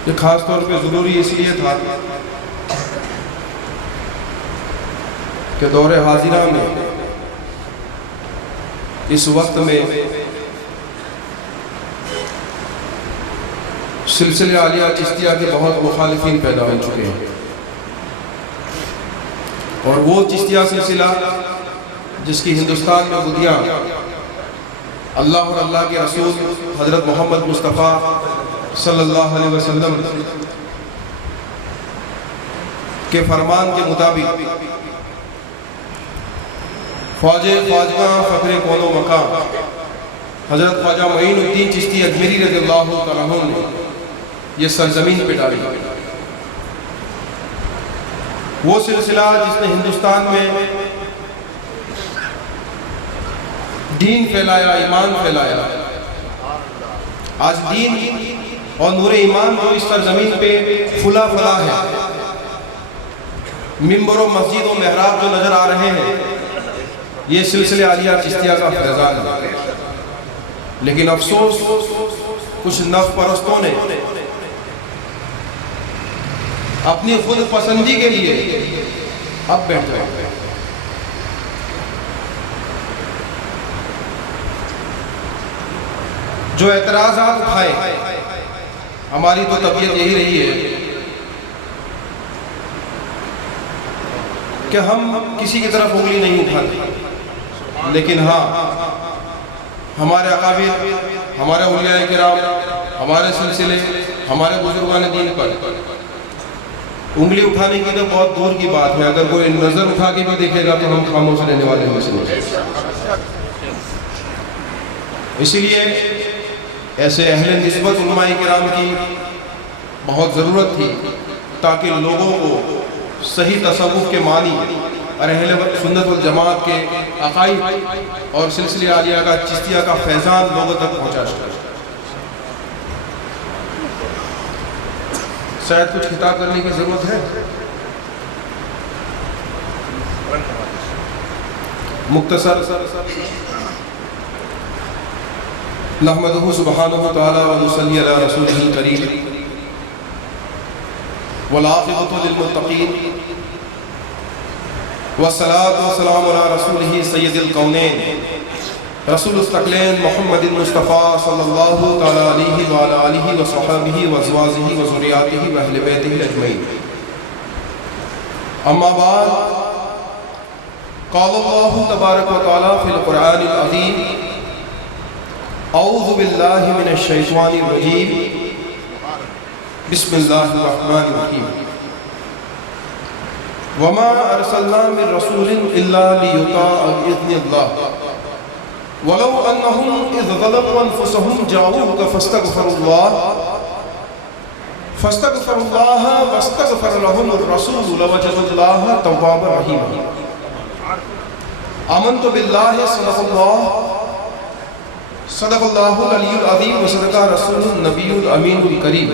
ये ख़ास तौर पे ज़रूरी इसलिए था कि दौरे हाजिरा में इस वक्त में सिलसिले आलिया चिश्तिया के बहुत मुखालिफिन पैदा हो चुके हैं, और वो चिश्तिया सिलसिला जिसकी हिंदुस्तान में बुनियां अल्लाह और अल्लाह के रसूल हज़रत मोहम्मद मुस्तफ़ा सल्लल्लाहु अलैहि वसल्लम के फरमान के मुताबिक ख्वाजा फ़ख्र कौनो मकाम हज़रत ख्वाजा मोइनुद्दीन चिश्ती अजमेरी रज़ियल्लाहु तआला अन्हु ने ये सरजमीन पे डाली। वो सिलसिला जिसने हिंदुस्तान में दीन फैलाया, ईमान फैलाया। आज दीन और नूर ईमान जो इस सरजमीन पे फुला फला है, मिंबर और मस्जिद और मेहराब जो नजर आ रहे हैं, ये सिलसिले आलिया चिश्तिया का फैज़ान है। लेकिन अफसोस कुछ नफ परस्तों ने अपनी खुद पसंदी के लिए अब बैठ गए। जो एतराज़ात उठाए, हमारी तो तबीयत यही रही है कि हम किसी की तरफ उंगली नहीं उठाते, लेकिन हाँ, हमारे अकाबिर, हमारे औलिया किराम, हमारे सिलसिले, हमारे बुजुर्गान दीन पर उंगली उठाने की तो बहुत दूर की बात है। अगर कोई नजर उठा के भी देखेगा तो हम खामोश रहने वाले में से नहीं। इसीलिए ऐसे अहले निस्बत उलमाए किराम की बहुत ज़रूरत थी, ताकि लोगों को सही तसव्वुफ के मानी और अहले सुन्नत वल जमात के अकाईद और सिलसिले आलिया का चिश्तिया का फैज़ान लोगों तक पहुँचा सके। शायद कुछ खिताब करने की ज़रूरत है। मुख्तसर नहमदुहु सुब्हानहु व तआला व नुसल्ली अला रसूलिहिल करीम वल आक़िबतु लिल मुत्तक़ीन वस्सलातु वस्सलामु अला रसूलिहि सय्यिदिल कौनैन रसूलुस सकलैन मुहम्मदिन मुस्तफ़ा सल्लल्लाहु तआला अलैहि व अला आलिहि व सहाबिहि व अज़वाजिहि व ज़ुर्रिय्यातिहि व अहले बैतिहि अजमईन। अम्मा बाद, क़ाल अल्लाहु तबारक व तआला फ़िल क़ुरआनिल अज़ीम, औज़ु बिल्लाहि मिनश शैतानिर रजीम, बिस्मिल्लाहिर रहमानिर रहीम। वमा अरसलना मिर रसूलिन इल्ला लियुताअ बिइज़्निल्लाह वलौ अन्नहुम इज़ ज़लमू अनफुसहुम जाऊका फस्तग़फरुल्लाह वस्तग़फ़र लहुमुर रसूल लवजदुल्लाह तव्वाबर रहीमा। आमन्तु बिल्लाहि सदक़ल्लाहुल अलियुल अज़ीम व सदक़ा रसूलुन नबियुल अमीनुल करीम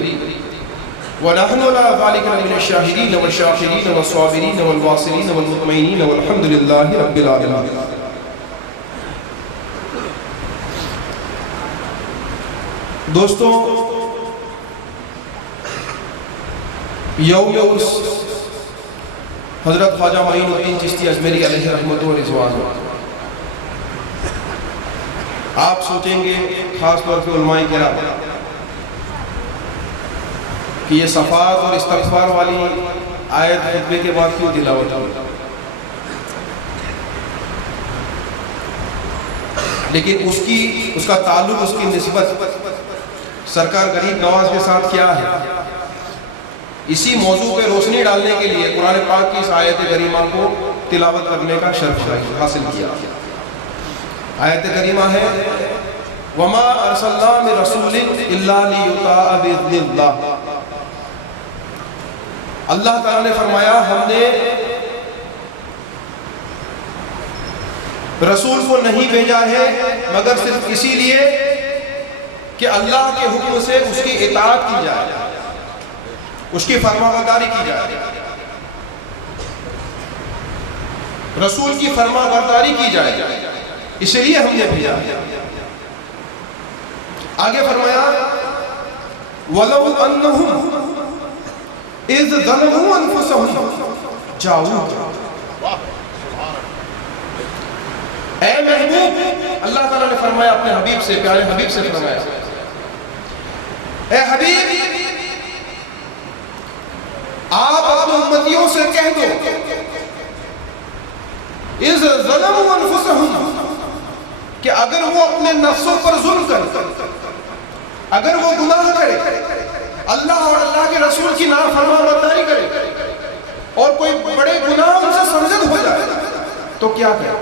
व नहनु अला ज़ालिका मिनश शाहिदीन व शाकिरीन व स्वाबिरीन वल वासिलीन वल मुतमईनीन वल्हम्दुलिल्लाहि रब्बिल आलमीन। दोस्तों, यौम उर्स हज़रत ख्वाजा मोइनुद्दीन चिश्ती अजमेरी अलैहि रहमतु व रिज़वान। आप सोचेंगे ख़ास तौर पर उलमाए किराम कि ये सफ़ात और इस्तग़फ़ार वाली आयत खुतबे के बाद क्यों तिलावत हुई, लेकिन उसका ताल्लुक, उसकी निस्बत सरकार गरीब नवाज के साथ क्या है, इसी मौजू पे रोशनी डालने के लिए कुरान पाक की इस आयत करीमा को तिलावत करने का शर्फ हासिल किया। आयत करीमा है, वमा अरसलना मिर रसूलिन इल्ला लियुताअ बिइज़्निल्लाह। अल्लाह ताला ने फरमाया, हमने रसूल को नहीं भेजा है मगर सिर्फ इसीलिए कि अल्लाह के हुक्म से उसकी इताअत की जाए, उसकी फरमाबरदारी की जाए, रसूल की फरमाबरदारी की जाए, इसलिए हमने भेजा। आगे फरमाया, वलौ अन्नहुम इज़ ज़लमू अनफुसहुम जाऊक। ऐ महबूब, अल्लाह ताला ने फरमाया अपने हबीब से, प्यारे हबीब से फरमाया, ऐ हबीब आप अपने उम्मतियों से कह दो, इज़ ज़लमू अनफुसहुम, कि अगर वो अपने नफ्सों पर जुल्म करे, अगर वो गुनाह करे, अल्लाह और अल्लाह के रसूल की नाफरमानी करे और कोई बड़े गुनाह उनसे सरजद हो जाए, तो क्या करें?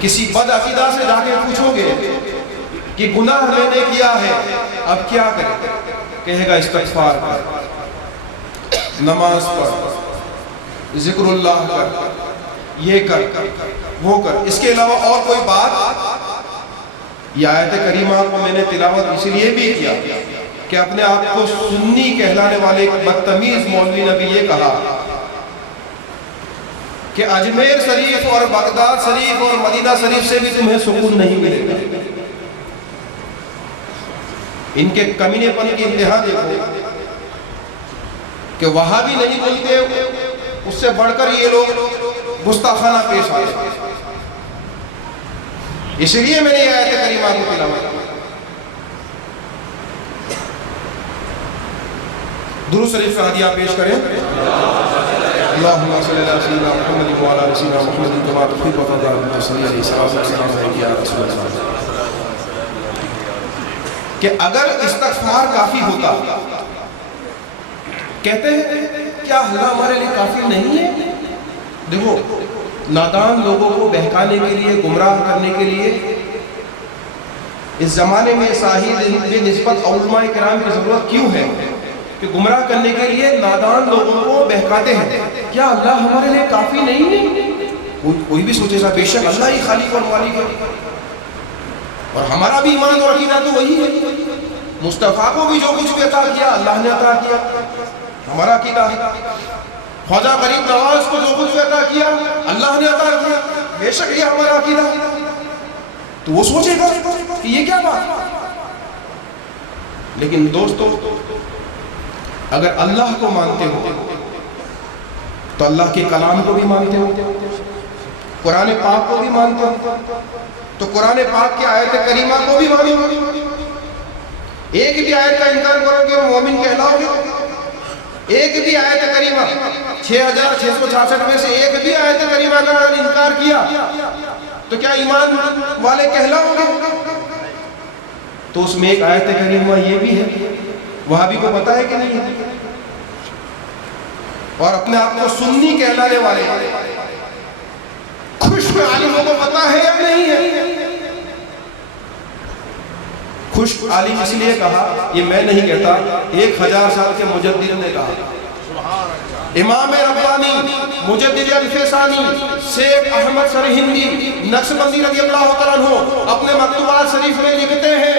किसी बदअकीदा से जाके पूछोगे कि गुनाह मैंने किया है, अब क्या करें? कहेगा इस्तिग़फ़ार कर, नमाज पढ़, जिक्रुल्लाह कर, ये कर, वो कर। इसके अलावा और कोई बात? यह आयत करीमा को मैंने तिलावत इसलिए भी किया कि अपने आप को सुन्नी कहलाने वाले एक बदतमीज मौलवी ने भी ये कहा कि अजमेर शरीफ और बगदाद शरीफ और मदीना शरीफ से भी तुम्हें सुकून नहीं मिलेगा। इनके कमीनेपन की इंतहा देखो कि वहां भी नहीं बोलते, उससे बढ़कर ये लोग गुस्ताखाना पेश आए। इसलिए मैंने यह आयत करीमा को तिलावत की। दुरूद शरीफ का हदिया पेश करें। अल्लाहुम्मा सल्ली अला सय्यिदिना मुहम्मद व अला आलि सय्यिदिना मुहम्मद कमा तुहिब्बु व तर्ज़ा व सल्ली अलैहि या रसूल अल्लाह। कि अगर इस्तिग़फ़ार काफी होता, कहते हैं क्या अल्लाह हमारे लिए काफी नहीं है? देखो, नादान लोगों को बहकाने के लिए, गुमराह करने के लिए इस जमाने में साहिद निस्बत उलमाए किराम की जरूरत क्यों है कि गुमराह करने के लिए नादान लोगों को बहकाते हैं? क्या अल्लाह हमारे लिए काफी नहीं है? कोई भी सोचेगा बेशक अल्लाह ही खालिक और मालिक है, और हमारा भी ईमान और अकीदा तो वही है। मुस्तफ़ा को भी जो कुछ भी अता किया अल्लाह ने अता किया, हमारा अकीदा है। ख्वाजा गरीब नवाज को जो कुछ भी अता किया अल्लाह ने अता किया, बेशक ये हमारा अकीदा है। तो वो सोचेगा कि ये क्या बात। लेकिन दोस्तों, अगर अल्लाह को मानते हो तो अल्लाह के कलाम को भी मानते हो, कुरान पाक को भी मानते हो, तो कुरान पाक की आयत करीमा को भी मानो। एक भी आयत का इनकार करोगे और मोमिन कहलाओगे। एक भी आयत करीमा 6666 में से एक भी आयत करीमा का इनकार किया तो क्या ईमान वाले कहलाओगे? तो उसमें एक आयत करीमा ये भी है, वहाबी को पता है कि नहीं है? और अपने आप को सुन्नी कहलाने वाले खुश्क आलिमों को पता है या नहीं है? खुश्क आलिम इसलिए कहा, ये मैं नहीं कहता, 1000 साल के मुजद्दिद ने कहा। इमाम रब्बानी, मुजद्दिद अल-फैसानी, शेख अहमद सरहिंदी नक्शबंदी रज़ियल्लाहु तआला अन्हु अपने मकतूबात शरीफ में लिखते हैं,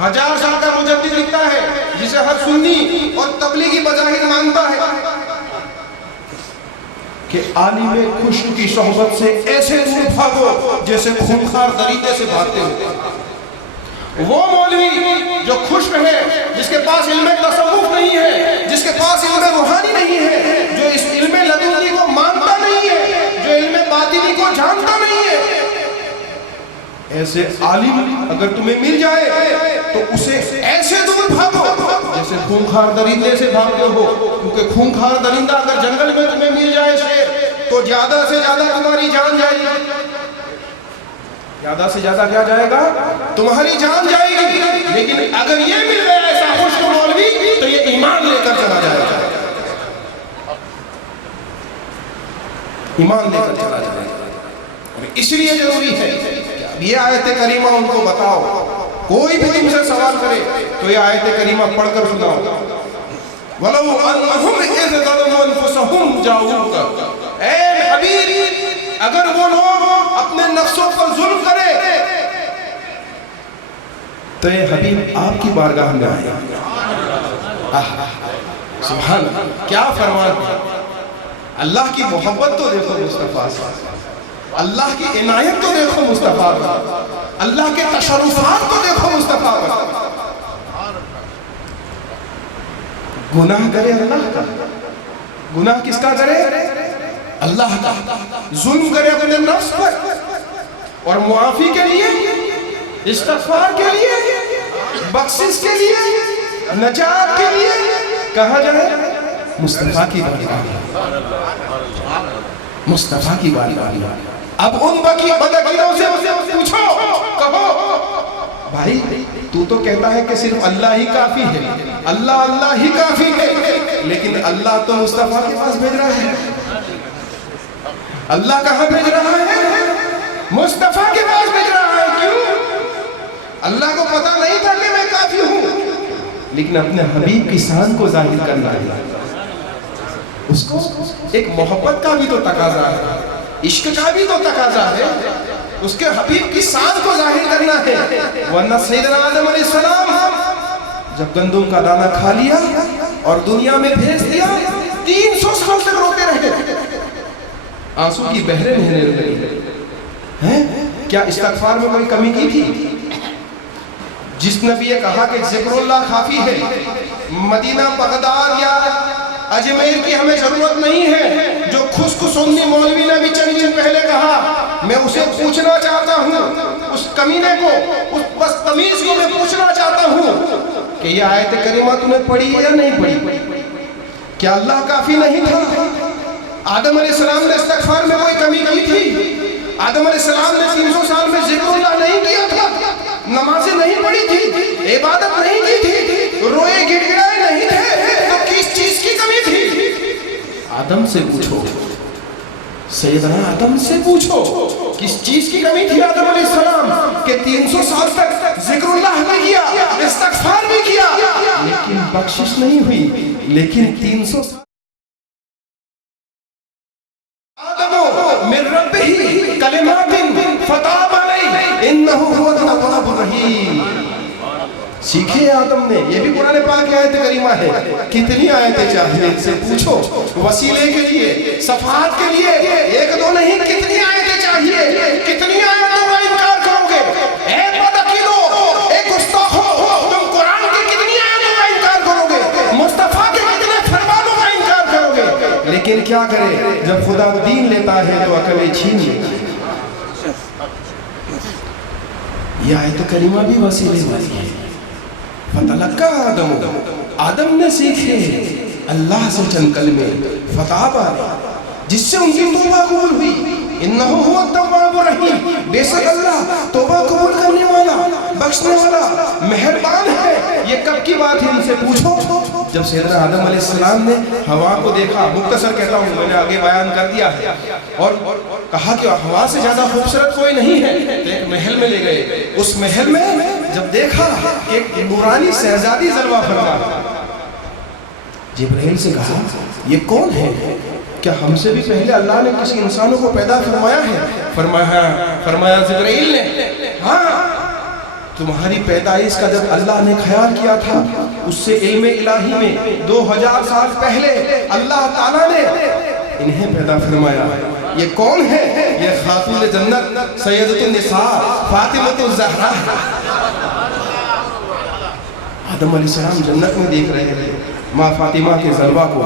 1000 साल का मुजद्दिद लिखता है जिसे हर सुन्नी और तबलीगी बजाहिर मानता है कि आलिम खुश्क की सोहबत से ऐसे दूर भागो जैसे खूंखार दरिंदे से भागते हो। वो मौलवी जो खुश्क है, जिसके पास इल्म तसव्वुफ नहीं है, जिसके पास इल्म रूहानी नहीं है, जो इस इल्म लदुनी को मानता नहीं है, जो इल्म बातिनी को जानता नहीं है, ऐसे आलिम अगर तुम्हें मिल जाए तो उसे ऐसे दूर भागो जैसे खूंखार दरिंदे से भागते हो। क्योंकि खूंखार दरिंदा अगर जंगल में तुम्हें मिल जाए शेर, तो ज्यादा से ज्यादा तुम्हारी जान जाएगी। ज्यादा से ज्यादा क्या जाएगा? तुम्हारी जान जाएगी। लेकिन अगर ये मिल गया ऐसा खुश्क मौलवी तो ये ईमान लेकर चला जाएगा, ईमान लेकर चला जाएगा। और इसलिए जरूरी है ये आयत करीमा उनको बताओ। कोई भी तुमसे सवाल करे तो ये आयत करीमा पढ़कर सुनाओ। वलौ अन्नहुम इज़ ज़लमू अनफुसहुम जाऊक, ऐ हबीब अगर वो लोग अपने नफ्सों पर जुल्म करे तो ये हबीब आपकी बारगाह में आए। सुभान अल्लाह, क्या फरमान। अल्लाह की मोहब्बत तो देखो मुस्तफा से, अल्लाह की इनायत तो देखो मुस्तफा पर, अल्लाह के तशर्रुफात तो देखो मुस्तफा पर। गुनाह करे अल्लाह का, गुनाह किसका करे? अल्लाह का। जुल्म करे अपने नफ्स पर और मुआफी के लिए, इस्तिग़फ़ार के लिए, बख्शिश के लिए, नजात के लिए कहाँ जाए? मुस्तफा की बारगाह, मुस्तफा की बारगाह। अब उन बदअकीदों से पूछो, कहो भाई तू तो कहता है कि सिर्फ अल्लाह ही काफी है, अल्लाह अल्लाह ही काफी है, लेकिन अल्लाह तो मुस्तफा के पास भेज रहा है। अल्लाह कहाँ भेज रहा है? मुस्तफा के पास भेज रहा है। क्यों? अल्लाह को पता नहीं था कि मैं काफी हूं, लेकिन अपने हबीब की शान को जाहिर करना है। उसको एक मोहब्बत का भी तो तकाजा है, इश्क का भी तो तकाजा है, उसके हबीब की शान को जाहिर करना है। वरना सैयदना आदम अलैहिस्सलाम जब गंदुम का दाना खा लिया और दुनिया में भेज दिया, 300 साल तक रोते रहे, आंसू की बहरें बहने लगी हैं। क्या इस्तिग़फ़ार में कोई कमी की थी? जिस नबी ने कहा कि ज़िक्रुल्लाह काफी है, मदीना बगदाद या अजमेर की हमें जरूरत नहीं है, जो खुश्क सुन्नी मौलवी ने भी चंद दिन पहले कहा, मैं उसे पूछना चाहता हूँ, उस कमीने को, उस बदतमीज को मैं पूछना चाहता हूँ कि ये आयत करीमा तूने पढ़ी है या नहीं पढ़ी? क्या अल्लाह काफी नहीं था? आदम अलैहिस्सलाम ने इस्तिग़फ़ार में कोई कमी की थी? आदम अलैहिस्सलाम ने 300 साल में ज़िक्रुल्लाह नहीं किया था, नमाज़ें नहीं पढ़ी थी, इबादत नहीं की थी, रोए गिड़गिड़ाए नहीं थे, तो किस चीज की कमी थी? आदम से पूछो, सैयदना आदम से पूछो, किस चीज की कमी थी आदम अलैहिस्सलाम के 300 साल तक ज़िक्रुल्लाह भी किया, इस्तिग़फ़ार भी किया, लेकिन बख्शिश नहीं हुई। लेकिन 300 साल आदम मिन रब्बिही कलिमातिन फताब अलैहि इन्नहु हुवत तव्वाबुर रहीम। सीखे आदम ने, ये भी कुरान पाक की आयत करीमा है। कितनी आयतें चाहिए इनसे पूछो, वसीले के लिए, सफात के लिए, एक दो नहीं, कितनी आयतें चाहिए? कितनी आयतों का इनकार करोगे? एक बदअकीदो, एक गुस्ताखो, तुम कुरान की कितनी आयतों का इनकार करोगे? मुस्तफा के कितने फरमानों का इनकार करोगे? लेकिन क्या करें, जब खुदा दीन लेता है तो अकल छीन लेता है। यह आयत करीमा भी वसीले वाली है। फतलक्का आदम, आदम ने सीखे अल्लाह से चंद कलमे, फताबा, जिससे उनकी तौबा कबूल हुई। इन्नहु हुवा तव्वाबुर रहीम, बेशक अल्लाह तौबा कबूल करने वाला, बख्शने वाला, मेहरबान है। ये कब की बात है? इनसे पूछो। जब सैयदना आदम अलैहिस्सलाम ने हवा को देखा, मुख्तसर कहता हूँ, मैंने आगे बयान कर दिया है, और कहा कि हवा से ज्यादा खूबसूरत कोई नहीं है, तो एक महल में ले गए। उस महल में जब देखा कि एक नूरानी शहजादी जलवा फरमा, जिब्राइल से कहा ये कौन है? क्या हमसे भी पहले अल्लाह ने किसी इंसानों को पैदा फरमाया है? फरमाया जिब्राइल ने, हाँ, तुम्हारी पैदाइश का जब अल्लाह ने ख्याल किया था, उससे इल्मे इलाही में 2000 साल पहले अल्लाह ताला ने इन्हें पैदा फरमाया। ये कौन है? ये खातून जन्नत सैयदतुन निसा फातिमतुज़ ज़हरा। आदम अलैहिस्सलाम जन्नत में देख रहे थे माँ फातिमा के जलवा को,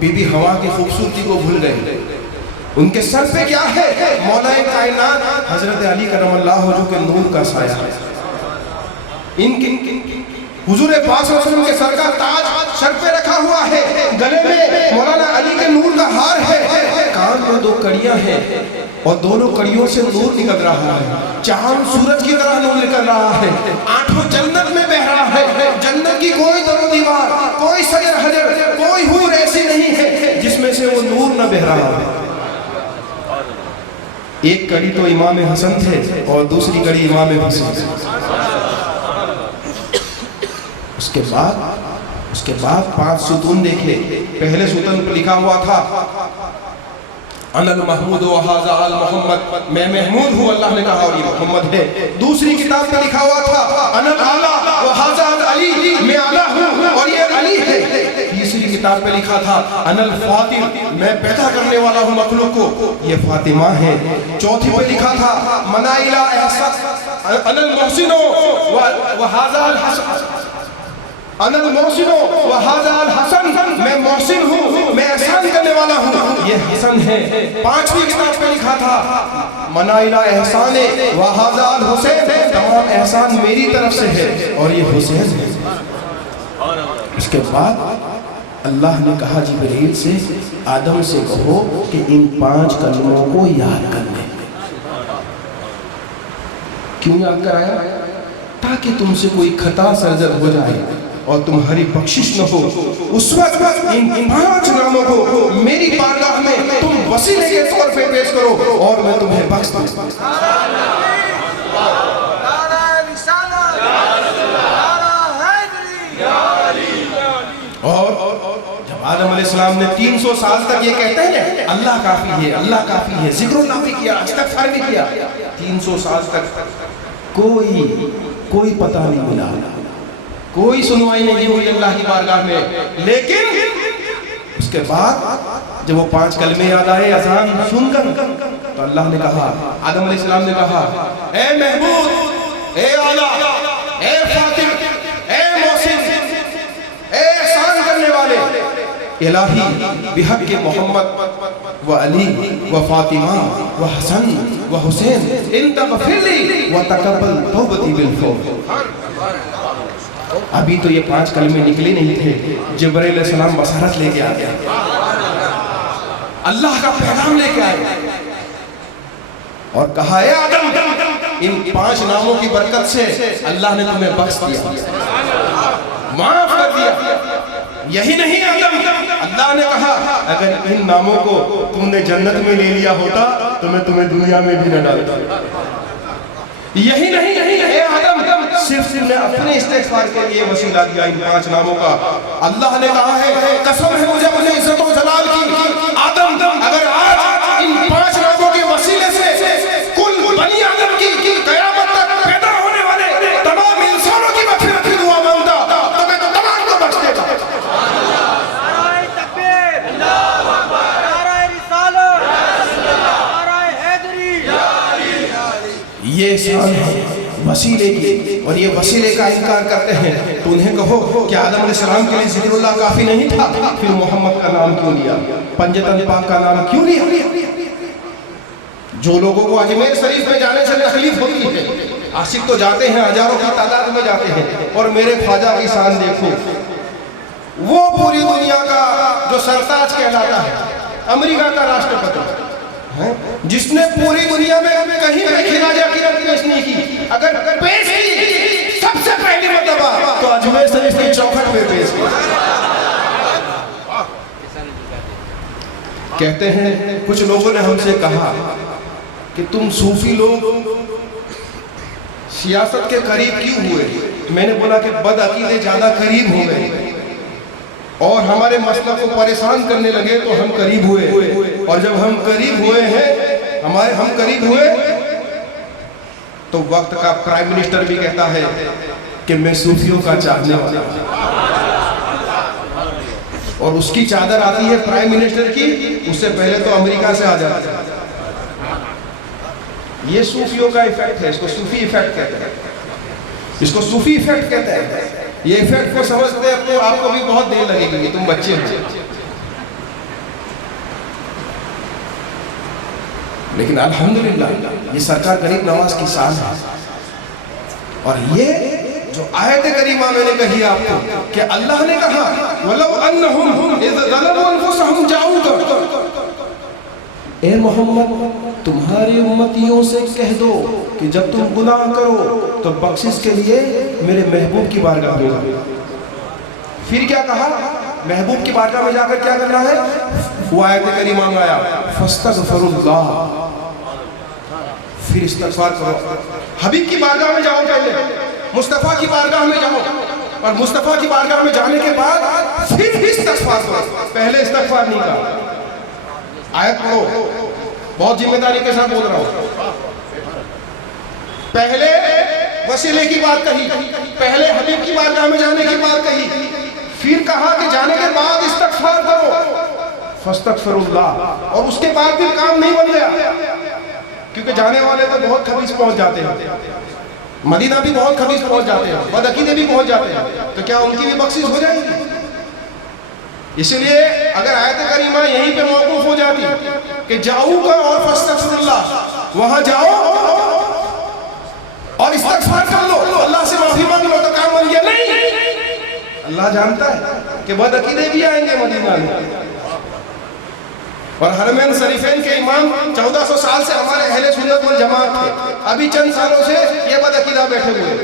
बीबी हवा की खूबसूरती को भूल गए। उनके सर पे क्या है? मौलाए कायनात हजरत अली करमल्लाहु वजहहु के नूर का साया है। हुजूर पाक सल्लल्लाहु अलैहि वसल्लम के सर का ताज सर पे रखा हुआ है, गले में मौलाना अली के नूर का हार है, कान में 2 कड़ियां हैं और दोनों कड़ियों से नूर निकल रहा है, चांद सूरज की तरह नूर निकल रहा है, आठों जन्नत में बह रहा है। जन्नत की कोई दरो दीवार, कोई सजर हजर, कोई हूर ऐसी नहीं है जिसमें से वो नूर न बह रहा है। एक कड़ी तो इमाम हसन थे और दूसरी कड़ी इमाम हुसैन। उसके बाद 5 सुतून देखे। पहले सुतून पर लिखा हुआ था अनल महमूद व हाज़ा अल मोहम्मद, मैं महमूद हूँ, अल्लाह ने कहा, और ये मोहम्मद है। दूसरी किताब पे लिखा हुआ था अनल आला व हाज़ा अल अली, मैं आला हूँ और ये अली है। तीसरी किताब पे लिखा था अनल फातिम, मैं पैदा करने वाला हूँ मखलूक को, ये फातिमा है। चौथी पे लिखा था मनाइला एहसास अनल मोहसिनो व हाज़ा अल हसन, अनल मोहसिनो व हाज़ाल हसन, मैं मोहसिन हूँ, मैं एहसान करने वाला हूँ, ये हसन है। 5वीं किताब में लिखा था मनाइला एहसान व हाज़ाल हुसैन, तमाम एहसान मेरी तरफ से है और ये हुसैन है। इसके बाद अल्लाह ने कहा जिब्रील से, आदम से कहो कि इन 5 कलमों को याद कर ले। क्यों याद कराया? ताकि तुमसे कोई खता सरजद हो जाए और तुम्हारी बख्शिश न हो। उस वक्त इन 5 नामों को मेरी बारगाह में तुम वसीले के तौर पे पेश करो और मैं तुम्हें बख्श दूं। और जब आदम अलैहिस्सलाम ने 300 साल तक ये कहते हैं अल्लाह काफी है, अल्लाह काफी है, जिक्रुल्लाह भी किया, इस्तिग़फ़ार भी किया, 300 साल तक कोई पता नहीं मिला, कोई सुनवाई नहीं हुई अल्लाह की बारगाह में। लेकिन उसके बाद जब वो 5 कलमे याद आए अज़ान सुनकर, तो अल्लाह ने कहा, आदम अलैहिस्सलाम ने कहा, ए महबूब, ए आला, ए फातिम, ए मोहसिन, ए एहसान करने वाले, इलाही बिहक़ मोहम्मद व अली व फातिमा व हसन व हुसैन इन तग़फ़िरली व तक़ब्बल तौबती बिल फ़ौर। अभी तो ये 5 कलमे निकले नहीं थे, जिब्रील अलैहिस्सलाम बसारत लेके आ गया, अल्लाह का पैगाम लेके आए और कहा, ए आदम, इन 5 नामों की बरकत से अल्लाह ने तुम्हें बख्श दिया, माफ कर दिया। यही नहीं आदम, अल्लाह ने कहा, अगर इन नामों को तुमने जन्नत में ले लिया होता तो मैं तुम्हें दुनिया में भी न डालता। यही नहीं है आदम, सिर्फ ने अपने इस्तिग़फ़ार के लिए वसीला दिया इन 5 नामों का। अल्लाह ने कहा है, कसम है मुझे अपने इज्जत व जलाल की, आदम, अगर आज इन 5 नामों के वसीले से कुल बनी आदम की क़यामत तक पैदा होने वाले तमाम इंसानों की मग़फ़िरत की दुआ मांगता तो मैं तो तमाम को बख्श देता। नारे तकबीर, अल्लाहू अकबर, नारे रिसालत, नारे हैदरी। ये शान है वसीले की, और ये वसीले का इनकार करते हैं तो उन्हें कहो कि आदम अलैहिस्सलाम के लिए ज़िक्रुल्लाह काफ़ी नहीं था, फिर मोहम्मद का नाम क्यों लिया, पंजतन पाक का नाम क्यों लिया? जो लोगों को अजमेर शरीफ में जाने से तकलीफ होती है, आशिक तो जाते हैं, हजारों की तादाद में जाते हैं, और मेरे ख्वाजा की शान देखो, वो पूरी दुनिया का जो सरताज कहलाता है, अमेरिका का राष्ट्रपति, जिसने पूरी दुनिया में कहीं भी खिराजा की रकम पेश नहीं की, अगर पेश की सबसे पहली मर्तबा तो अजमेर शरीफ की चौखट में पेश की। कहते हैं कुछ लोगों ने हमसे कहा कि तुम सूफी लोग सियासत के करीब क्यों हुए? मैंने बोला कि बदअकीदे ज्यादा करीब हो गए और हमारे मसला को परेशान करने लगे तो हम करीब हुए, और जब हम करीब हुए हैं, हम करीब हुए तो वक्त का प्राइम मिनिस्टर भी कहता है कि मैं सूफियों का चाहने वाला हूं, और उसकी चादर आती है प्राइम मिनिस्टर की, उससे पहले तो अमेरिका से आ जाता है। ये सूफियों का इफेक्ट है, इसको सूफी इफेक्ट कहते हैं, इसको सूफी इफेक्ट कहते हैं। ये इफेक्ट को समझते हैं तो आपको भी बहुत देर लगेगी, तुम बच्चे हो, लेकिन अल्हम्दुलिल्लाह ये सरकार गरीब नवाज की शान है। और ये जो आयत करीमा मैंने कही आपको कि अल्लाह ने कहा वलौ अन्नहुम इज़ ज़लमू अनफुसहुम जाऊका, ए मोहम्मद तुम्हारी उम्मतियों से कह दो कि जब तुम गुनाह करो तो बख्शिश के लिए मेरे महबूब की बारगाह में जाओ। फिर क्या कहा? महबूब की बारगाह में जाकर क्या करना है? वो आयत करीमा में आया फस्तगफिरुल्लाह, फिर इस्तिग़फ़ार करो। हबीब की बारगाह में जाओ, पहले मुस्तफ़ा की बारगाह में जाओ, और मुस्तफ़ा की बारगाह में जाने के बाद फिर इस्तिग़फ़ार करो। पहले इस्तिग़फ़ार नहीं कहा। आयत पढ़ो, बहुत जिम्मेदारी के साथ बोल रहा हूं। पहले वसीले की बात कही, पहले हबीब की बारगाह में जाने की बात कही, फिर कहा कि जाने के बाद इस्तिग़फ़ार करो, फस्तगफिरुल्लाह, और उसके बाद भी काम नहीं बन गया, क्योंकि जाने वाले तो बहुत खबीस पहुंच जाते हैं। मदीना भी बहुत खबीस पहुंच जाते हैं, बदअकीदे भी पहुंच जाते हैं, तो क्या उनकी भी बख्शिश हो जाएगी? इसलिए अगर आयत करीमा यहीं पे मौकूफ हो जाती कि जाऊका और फस्तगफिरुल्लाह, वहां जाओ और इस्तिग़फ़ार कर लो, अल्लाह से माफी मांग लो, तो काम बन गया। नहीं, अल्लाह जानता है कि बदअकीदे भी आएंगे मदीना में। और हरमैन शरीफैन के इमाम 1400 साल से हमारे अहले सुन्नत वल जमात थे, अभी चंद सालों से ये बदअकीदा बैठे हुए हैं।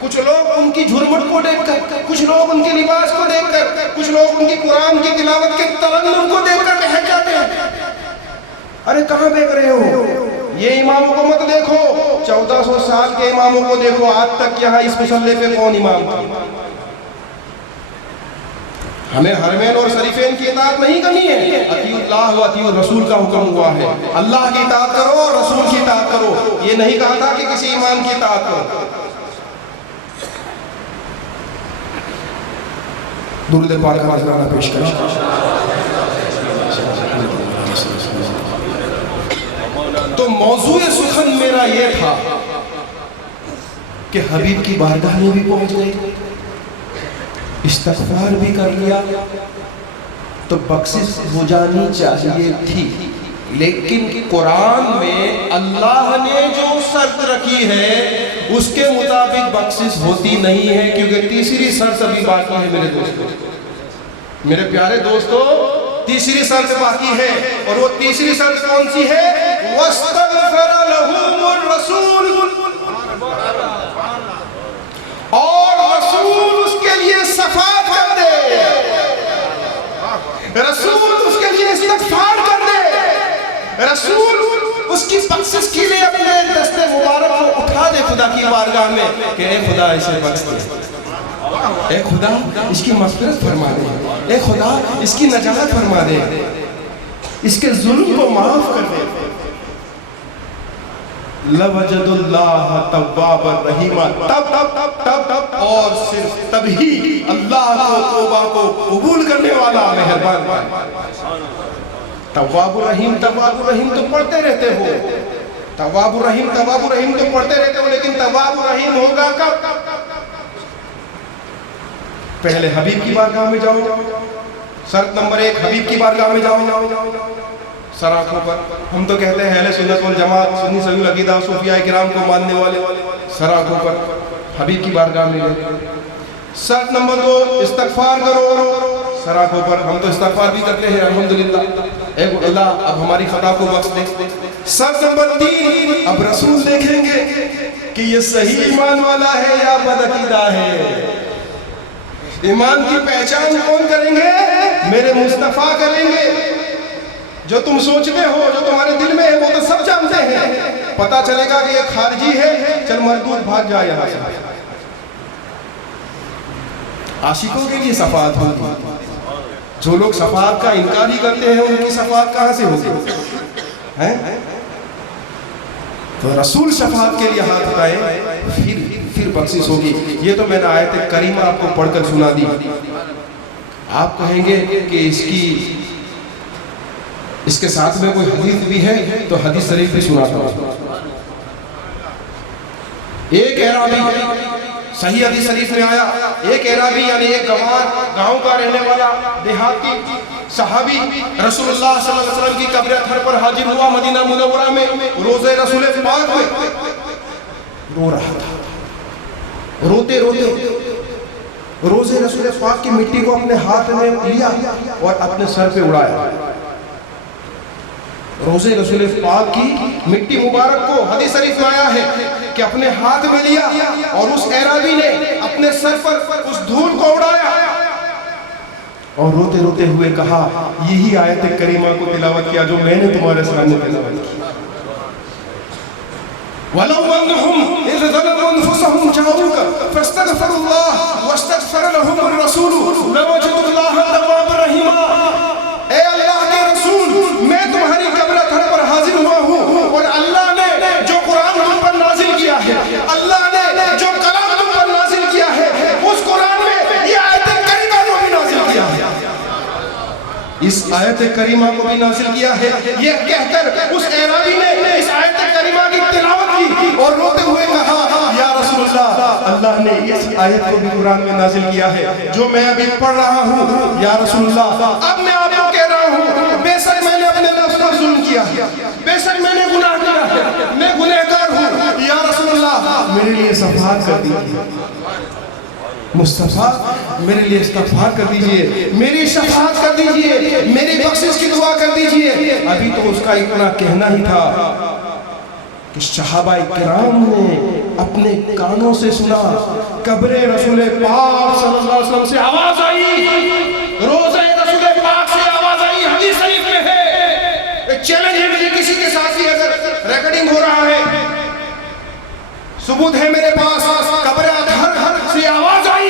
कुछ लोग उनकी झुरमुट को देखकर, कुछ लोग उनके लिबास को देखकर, कुछ लोग उनकी कुरान की तिलावत के तरन्नुम को देखकर बहक जाते हैं। अरे कहाँ देख रहे हो? ये इमामों को मत देखो, 1400 साल के इमामों को देखो, आज तक यहाँ इस मुसल्ले पे कौन इमाम था? हमें हरमैन और शरीफैन की इताअत नहीं करनी है, अतीउल्लाह व अतीउर रसूल का हुक्म हुआ है। अल्लाह की इताअत करो और रसूल की इताअत करो, ये नहीं कहा था कि किसी इमाम की इताअत करो। दुरूद पाक का नज़राना पेश करें। तो मौजूए सुखन मेरा ये था कि हबीब की बारगाह में भी पहुंच गए, इस्तिग़फ़ार भी कर लिया, तो बख्शिश हो जानी चाहिए थी। लेकिन कुरान में अल्लाह ने जो शर्त रखी है उसके मुताबिक बख्शिश होती नहीं है, क्योंकि तीसरी शर्त अभी बाकी है मेरे दोस्तों, मेरे प्यारे दोस्तों, तीसरी शर्त बाकी है। और वो तीसरी शर्त कौन सी है? वस्तग़फ़र लहुमुर रसूल, और रसूल उसके लिए सफ़ात कर दे, रसूल उसके लिए इस्तिग़फ़ार कर दे, रसूल उसकी बख्शिश के लिए अपने दस्ते मुबारक को उठा दे खुदा की बारगाह में कि ए खुदा इसे बख्श दे, ए खुदा इसकी मग़फ़िरत फरमा दे, ए खुदा इसकी नजात फरमा दे, इसके जुल्म को माफ कर दे। लवजदुल्लाह तव्वाबर रहीमा, तब और सिर्फ तभी अल्लाह को तौबा को कबूल करने वाला मेहरबान। तव्वाबुर रहीम, तव्वाबुर रहीम तो पढ़ते रहते हो, तव्वाबुर रहीम, तव्वाबुर रहीम तो पढ़ते रहते हो, लेकिन तव्वाबुर रहीम होगा कब? पहले हबीब की बारगाह में जाओ। शर्त नंबर 1, हबीब की बारगाह में जाओ सर आंखों पर। हम तो कहते हैं अहले सुन्नत वल जमात, सुन्नी सवील अकीदा, सूफिया किराम को मानने वाले, सर आंखों पर हबीब की बारगाह में गए। शर्त नंबर 2, इस्तिग़फ़ार करो, सर आंखों पर। हम तो इस्तिग़फ़ार भी करते हैं अल्हम्दुलिल्लाह, ऐ अल्लाह अब हमारी खता को बख्श दे। शर्त नंबर 3, अब रसूल देखेंगे कि ये सही ईमान वाला है या बदअकीदा है। ईमान की पहचान कौन करेंगे? मेरे मुस्तफ़ा करेंगे। जो तुम सोचते हो, जो तुम्हारे दिल में है, वो तो सब जानते हैं। पता चलेगा कि ये खारजी है, चल मरदूद भाग जाए यहाँ से। आशिकों के लिए सफात होगी, जो लोग सफात का इनकार ही करते हैं उनकी सफात कहाँ से होगी? हैं? तो रसूल शफात के लिए हाथ उठाए, फिर बख्शिश होगी। ये तो मैंने आयत करीमा आपको पढ़कर सुना दी। आप कहेंगे कि इसके साथ में कोई हदीस भी है, तो हदीस शरीफ भी सुनाता हूं। एक एराबी, सही हदीस शरीफ में आया, एक एराबी यानी एक गंवार, गांव का रहने वाला देहाती सहाबी रसूलुल्लाह सल्लल्लाहु अलैहि वसल्लम की कब्र अतहर पर हाजिर हुआ मदीना मुनव्वरा में, रोज़े रसूल पाक में रो रहा था। रोते रोते रोज़े रसूल पाक की मिट्टी को अपने हाथ में लिया और अपने सर पे उड़ाया। रोज़े रसूल पाक की मिट्टी मुबारक को हदीस शरीफ में आया है कि अपने हाथ में लिया और उस एराबी ने अपने सर पर उस धूल को उड़ाया और रोते रोते हुए कहा, यही आयत करीमा को तिलावत किया जो मैंने तुम्हारे सामने तिलावत की। वलौ अन्नहुम इज़ ज़लमू अनफुसहुम जाऊका फस्तगफिरुल्लाह वस्तगफर लहुमुर रसूल लवजदुल्लाह तव्वाबर रहीमा। ए अल्लाह के रसूल, मैं तुम्हारी कब्र अतहर पर हाजिर हुआ हूँ और अल्लाह ने जो कुरान तुम पर नाजिल किया है, अल्लाह ने जो कलाम तुम पर नाजिल किया है, उस कुरान में ये आयत करीमा को भी नाजिल किया है, इस आयत करीमा को भी नाजिल किया है। ये कहकर उस एराबी ने इस आयत करीमा की तिलावत की और रोते हुए कहा, या रसूल रसूलल्लाह, अल्लाह ने इस आयत को भी कुरान में नाजिल किया है जो मैं अभी पढ़ रहा हूँ। या रसूलल्लाह, अब मैं आपको कह रहा हूँ, बेशक मैंने अपने नफ्स पर जुल्म किया, बेशक मैंने गुनाह किया, मैं गुनहगार हूँ। या रसूलल्लाह, मेरे लिए शफ़ाअत कर दीजिए। मुस्तफ़ा, मेरे लिए इस्तग़फ़ार कर दीजिए, मेरी शफ़ाअत कर दीजिए, मेरी बख्शिश की दुआ कर दीजिए। अभी तो उसका इतना कहना ही था कि सहाबा किराम ने अपने कानों से सुना, कब्रे रसूल पाक सल्लल्लाहु अलैहि वसल्लम से आवाज आई, रोज़े रसूल पाक से आवाज आई। हदीस शरीफ में है, एक चैलेंज है मुझे, किसी के साथ भी अगर रिकॉर्डिंग हो रहा है, सबूत है मेरे पास, कब्र अतहर से आवाज आई,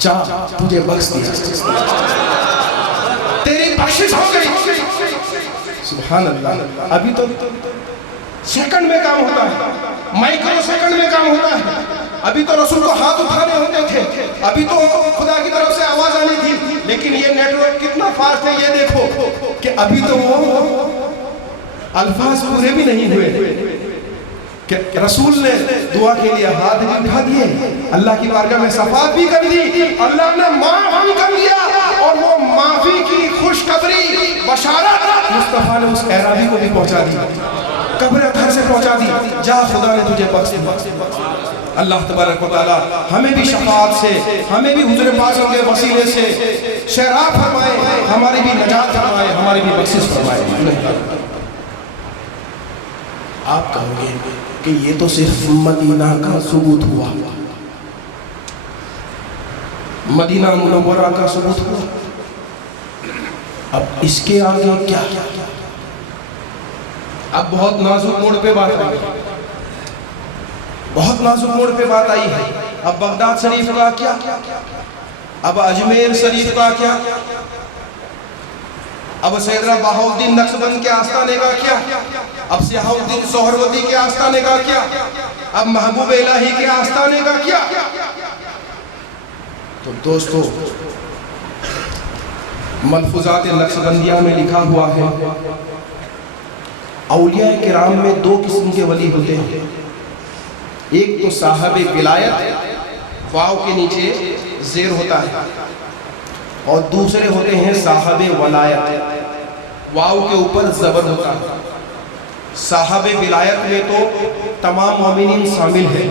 जा तुझे बख्श दिया, तेरी बख्शिश हो गई। सुभान अल्लाह। अभी तो सेकंड में काम होता है, माइक्रो सेकंड में काम होता है। अभी तो रसूल को हाथ उठाने होते थे, अभी तो खुदा की तरफ से आवाज आनी थी, लेकिन ये नेटवर्क कितना फास्ट है ये देखो कि अभी तो वो अल्फाज पूरे भी नहीं हुए कि रसूल ने दुआ के लिए हाथ भी उठा दिए, अल्लाह की बारगाह में सफात भी कर दी, अल्लाह ने माफ भी कर दिया, और वो माफी की खुशखबरी बशारत मुस्तफा ने उस एराबी को भी पहुंचा दी, कब्र घर से पहुंचा दी, जा खुदा ने तुझे बख्श दिया। अल्लाह तबारक व तआला हमें भी शफाअत से, हमें भी हुज़ूर पाक के वसीले से शराफ फरमाए, हमारी भी नजात फरमाए, हमारी भी बख्शिश फरमाए। आप कहोगे कि ये तो सिर्फ मदीना का सबूत हुआ, मदीना मुनव्वरा का सबूत हुआ, अब इसके आगे क्या? अब बहुत नाजुक मोड़ पे बात आई, बहुत नाजुक मोड़ पे बात आई है। अब बगदाद शरीफ का क्या, अब अजमेर शरीफ का क्या, अब सैयदना बहाउद्दीन नक्शबंद के आस्थाने का क्या, अब सियाहुद्दीन सोहरवर्दी के आस्थाने का क्या, अब महबूब इलाही के आस्थाने का क्या। तो दोस्तों, मलफूजात नक्शबंदिया में लिखा हुआ है, औलिया किराम में दो किस्म के वली होते हैं, एक तो साहब विलायत, वाव के नीचे जेर होता है, और दूसरे होते हैं साहब वलायत, वाव के ऊपर जबर होता है। साहब विलायत में तो तमाम मोमिनीन शामिल हैं,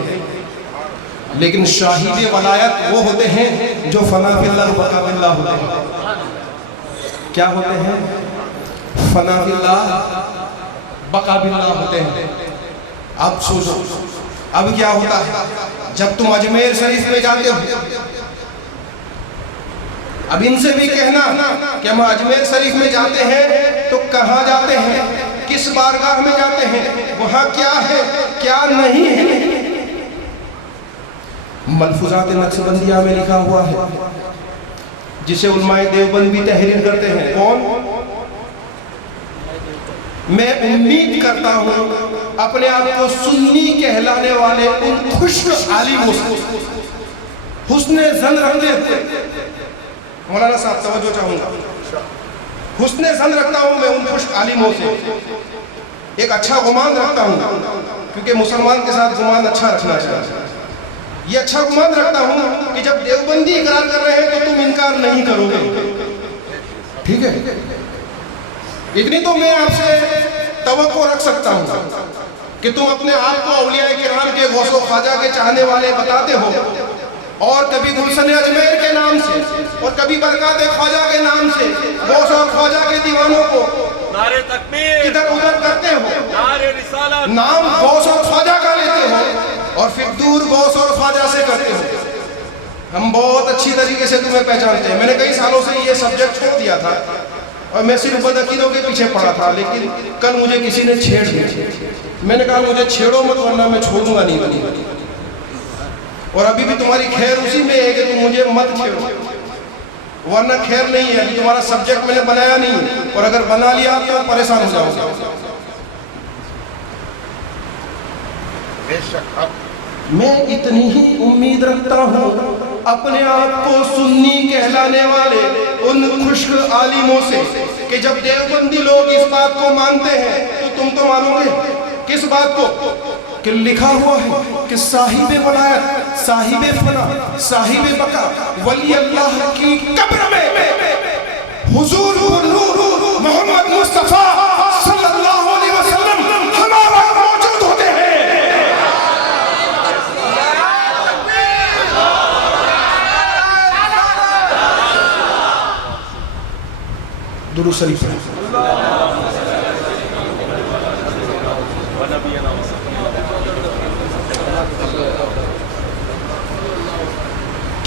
लेकिन शाहिद वलायत वो होते हैं जो फना फिल्लाह बका बिल्लाह होते हैं। क्या होते हैं? फना फिल्लाह बका बिल्लाह होते हैं। अब सोचो, अब क्या होता है जब तुम अजमेर शरीफ में जाते हो, अब इनसे भी कहना कि हम अजमेर शरीफ में जाते हैं तो कहाँ जाते हैं, किस बारगाह में जाते हैं, वहाँ क्या है क्या नहीं है। मलफूजात नक्शबंदिया में लिखा हुआ है, जिसे उलमाए देवबंद भी तहरीर करते हैं। कौन? मैं उम्मीद करता हूँ अपने आप को सुन्नी कहलाने वाले उन खुश्क आलिमों से हुस्ने ज़न रखते हुए, मौलाना साहब तवज्जो चाहूँगा, हुस्ने ज़न रखता हूँ मैं उन खुश्क आलिमों से, एक अच्छा गुमान रखता हूँ, क्योंकि मुसलमान के साथ गुमान अच्छा रखना चाहिए। ये अच्छा गुमान रखता हूँ कि जब देवबंदी इकरार कर रहे हैं तो तुम इनकार नहीं करोगे, ठीक है? इतनी तो मैं आपसे तवक्को रख सकता हूँ कि तुम अपने आप को औलिया किराम के गौसो ख्वाजा के चाहने वाले बताते हो, और कभी गुलशन अजमेर के नाम से और कभी बरकात ख्वाजा के नाम से गौसो ख्वाजा के दीवानों को नारे तकबीर इधर उधर करते हो, नारे रिसालत, नाम गौस और ख्वाजा का लेते हो और फिर दूर गौस और ख्वाजा से करते हो। हम बहुत अच्छी तरीके से तुम्हें पहचानते हैं। मैंने कई सालों से ये सब्जेक्ट छोड़ दिया था और मैं सिर्फ बदअकीदों के पीछे पड़ा था, लेकिन कल मुझे किसी ने छेड़ दिया। मैंने कहा मुझे छेड़ो मत, वरना मैं छोड़ूंगा नहीं तुम्हें, और अभी भी तुम्हारी खैर उसी में है कि तुम मुझे मत छेड़ो, वरना खैर नहीं है। अभी तुम्हारा सब्जेक्ट मैंने बनाया नहीं, और अगर बना लिया तो परेशान हो जाओगे। मैं इतनी ही उम्मीद रखता हूँ अपने आप को सुन्नी कहलाने वाले उन खुश्क आलिमों से कि जब देवबंदी लोग इस बात को मानते हैं तो तुम तो मानोगे। किस बात को? कि लिखा हुआ है कि साहिब वलायत, साहिब फना, साहिब बका वली अल्लाह की कब्र में हुजूर मोहम्मद मुस्तफा सल्लल्लाहु अलैहि वसल्लम हमारा मौजूद होते हैं। दुरूद शरीफ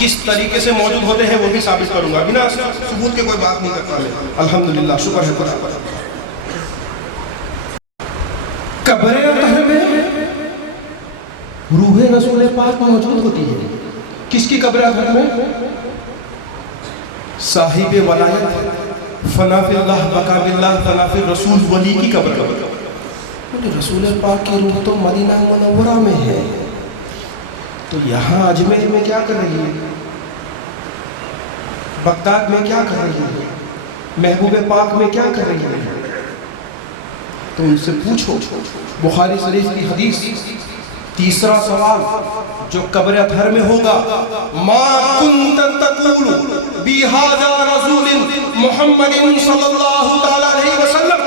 किस तरीके से मौजूद होते हैं वो भी साबित करूंगा, बिना सबूत के कोई बात नहीं करता मैं। अल्हम्दुलिल्लाह, शुक्र है खुदा का। कब्र अतहर में रूह रसूल पाक मौजूद होती है। किसकी कब्र अतहर में? साहिब वलायत, फनाफिल्लाह बकाबिल्लाह तनाफिल रसूल वली की कब्र। बोले रसूल पाक की रूह तो मदीना मुनव्वरा में है, तो यहाँ अजमेर में क्या कर रही है, बगदाद में क्या कर रही है, महबूब पाक में क्या कर रही है? तो उनसे पूछो। बुखारी शरीफ की हदीस, तीसरा सवाल जो कब्र अतहर में होगा, मा कुंत तक़ूलु बिहाज़ा रसूलिन मुहम्मदिन सल्लल्लाहु तआला अलैहि वसल्लम,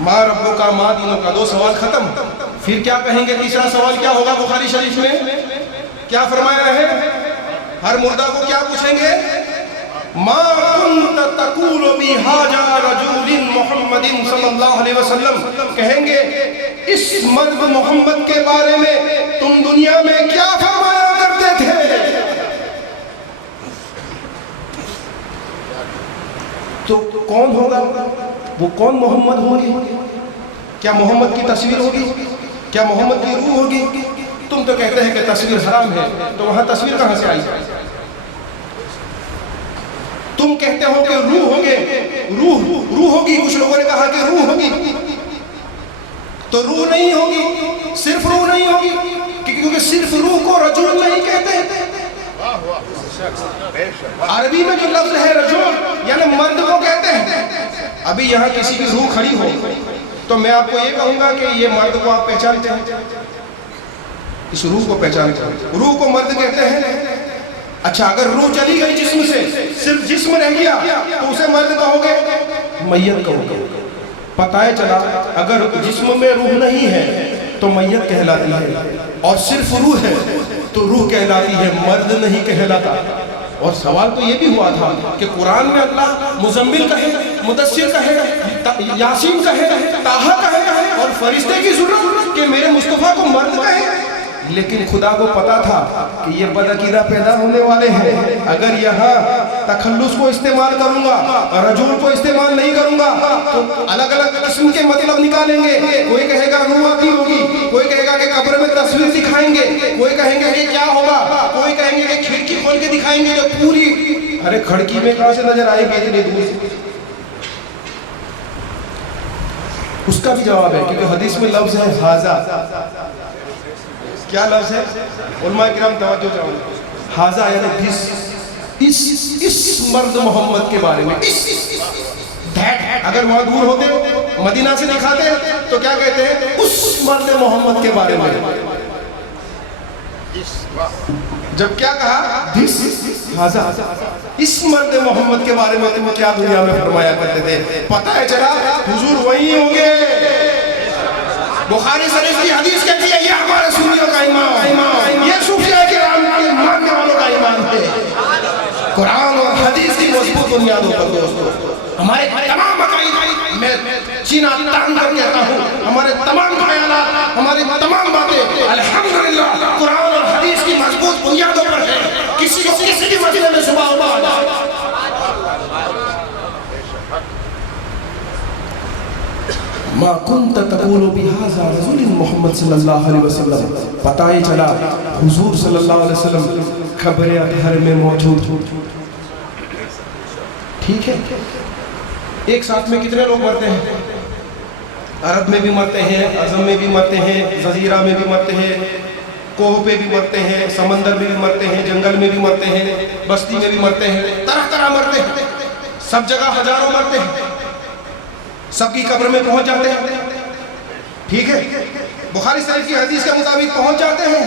मा रब्बुका मा दीनुका, दो सवाल खत्म। फिर क्या कहेंगे? तीसरा सवाल क्या होगा? बुखारी शरीफ में क्या फरमाया है? हर मुर्दा को क्या पूछेंगे? मा कुंत तक़ूलु बिहाज़ा रसूलिन मुहम्मदिन सल्लल्लाहु अलैहि वसल्लम, कहेंगे इस मर्द मोहम्मद के बारे में तुम दुनिया में क्या फरमाया करते थे? तो कौन होगा वो? कौन मोहम्मद होंगे? क्या मोहम्मद की तस्वीर होगी? क्या मोहम्मद की रूह होगी? तुम तो कहते हैं कि तस्वीर हराम है, तो वहां तस्वीर कहां से आई? तुम कहते हो कि रूह होंगे, रूह होगी। कुछ लोगों ने कहा कि रूह होगी, तो रूह नहीं होगी, सिर्फ रूह नहीं होगी, क्योंकि सिर्फ रूह को रजूल नहीं कहते। अरबी में जो लफ्ज है रजूल यानी मर्द को कहते हैं। अभी यहाँ किसी की रूह खड़ी हो तो मैं आपको ये कहूंगा कि ये मर्द को आप पहचानते हैं, इस रूह को पहचानते हैं, रूह को मर्द कहते हैं। अच्छा, अगर रूह चली गई जिस्म से, सिर्फ जिस्म रह गया, तो उसे मर्द कहोगे, मैयत कहोगे। पता है चला अगर जिस्म में रूह नहीं है तो मैयत कहलाती है, और सिर्फ रूह है तो रूह कहलाती है, मर्द नहीं कहलाता। और सवाल तो ये भी हुआ था कि कुरान में अल्लाह मुजम्मिल कहे, मुदस्सिर कहे, यासीन कहे, ताहा कहे, और फरिश्ते की जरूरत कि मेरे मुस्तफा को मर्द कहे। लेकिन खुदा को पता था कि ये बदअकीदा पैदा होने वाले हैं। अगर यहाँ तखल्लुस को इस्तेमाल करूंगा, रजूल को इस्तेमाल नहीं करूंगा, तो अलग अलग किस्म के मतलब निकालेंगे। कोई कहेगा रूह आती होगी, कोई कहेगा कि कब्र में तस्वीर दिखाएंगे, कोई कहेंगे कि क्या होगा, कोई कहेंगे कि खिड़की खोल के दिखाएंगे जो पूरी। अरे खिड़की में कहां से नजर आएगी इतनी दूर से? उसका भी जवाब है, क्योंकि हदीस में लफ्ज है हाजा। क्या लफ्ज है? उलमा किराम तवज्जो चाहूंगा। हाजा यानी दिस, इस मर्द मोहम्मद के बारे में, अगर वहां दूर होते मदीना से दिखाते तो क्या कहते हैं? उस मर्द मोहम्मद के बारे में। जब क्या कहा? दिस हाजा, इस मर्द मोहम्मद के बारे में तुम क्या दुनिया में फरमाया करते थे? पता है चला हुजूर वही होंगे। बुखारी शरीफ की हदीस कहती है ये हमारे सुन्नियों का ईमान, ये सूफिया के मानने वालों का ईमान है। कुरान और हदीस की मजबूत बुनियादों पर दोस्तों हमारे तमाम अक़ीदे, मैं सीना तान कर कहता हूँ, हमारे तमाम ख्यालात, हमारी तमाम बातें अल्हम्दुलिल्लाह कुरान और हदीस की मजबूत बुनियादों पर है। किसी को किसी भी मसले में सुबह मा कुंत तक़ूलु बिहाज़ा रसूलिन मुहम्मद सल्लल्लाहु अलैहि वसल्लम, पता ही चला हुजूर सल्लल्लाहु अलैहि वसल्लम कब्र अतहर में मौजूद। ठीक है, एक साथ में कितने लोग मरते हैं? अरब में भी मरते हैं, अज़म में भी मरते हैं, जजीरा में भी मरते हैं, कोह पे भी मरते हैं, समंदर में भी मरते हैं, जंगल में भी मरते हैं, बस्ती में भी मरते हैं, तरह तरह मरते हैं, सब जगह हजारों मरते हैं, सबकी कब्र में पहुंच जाते हैं। ठीक है, बुखारी शरीफ की हदीस के मुताबिक पहुंच जाते हैं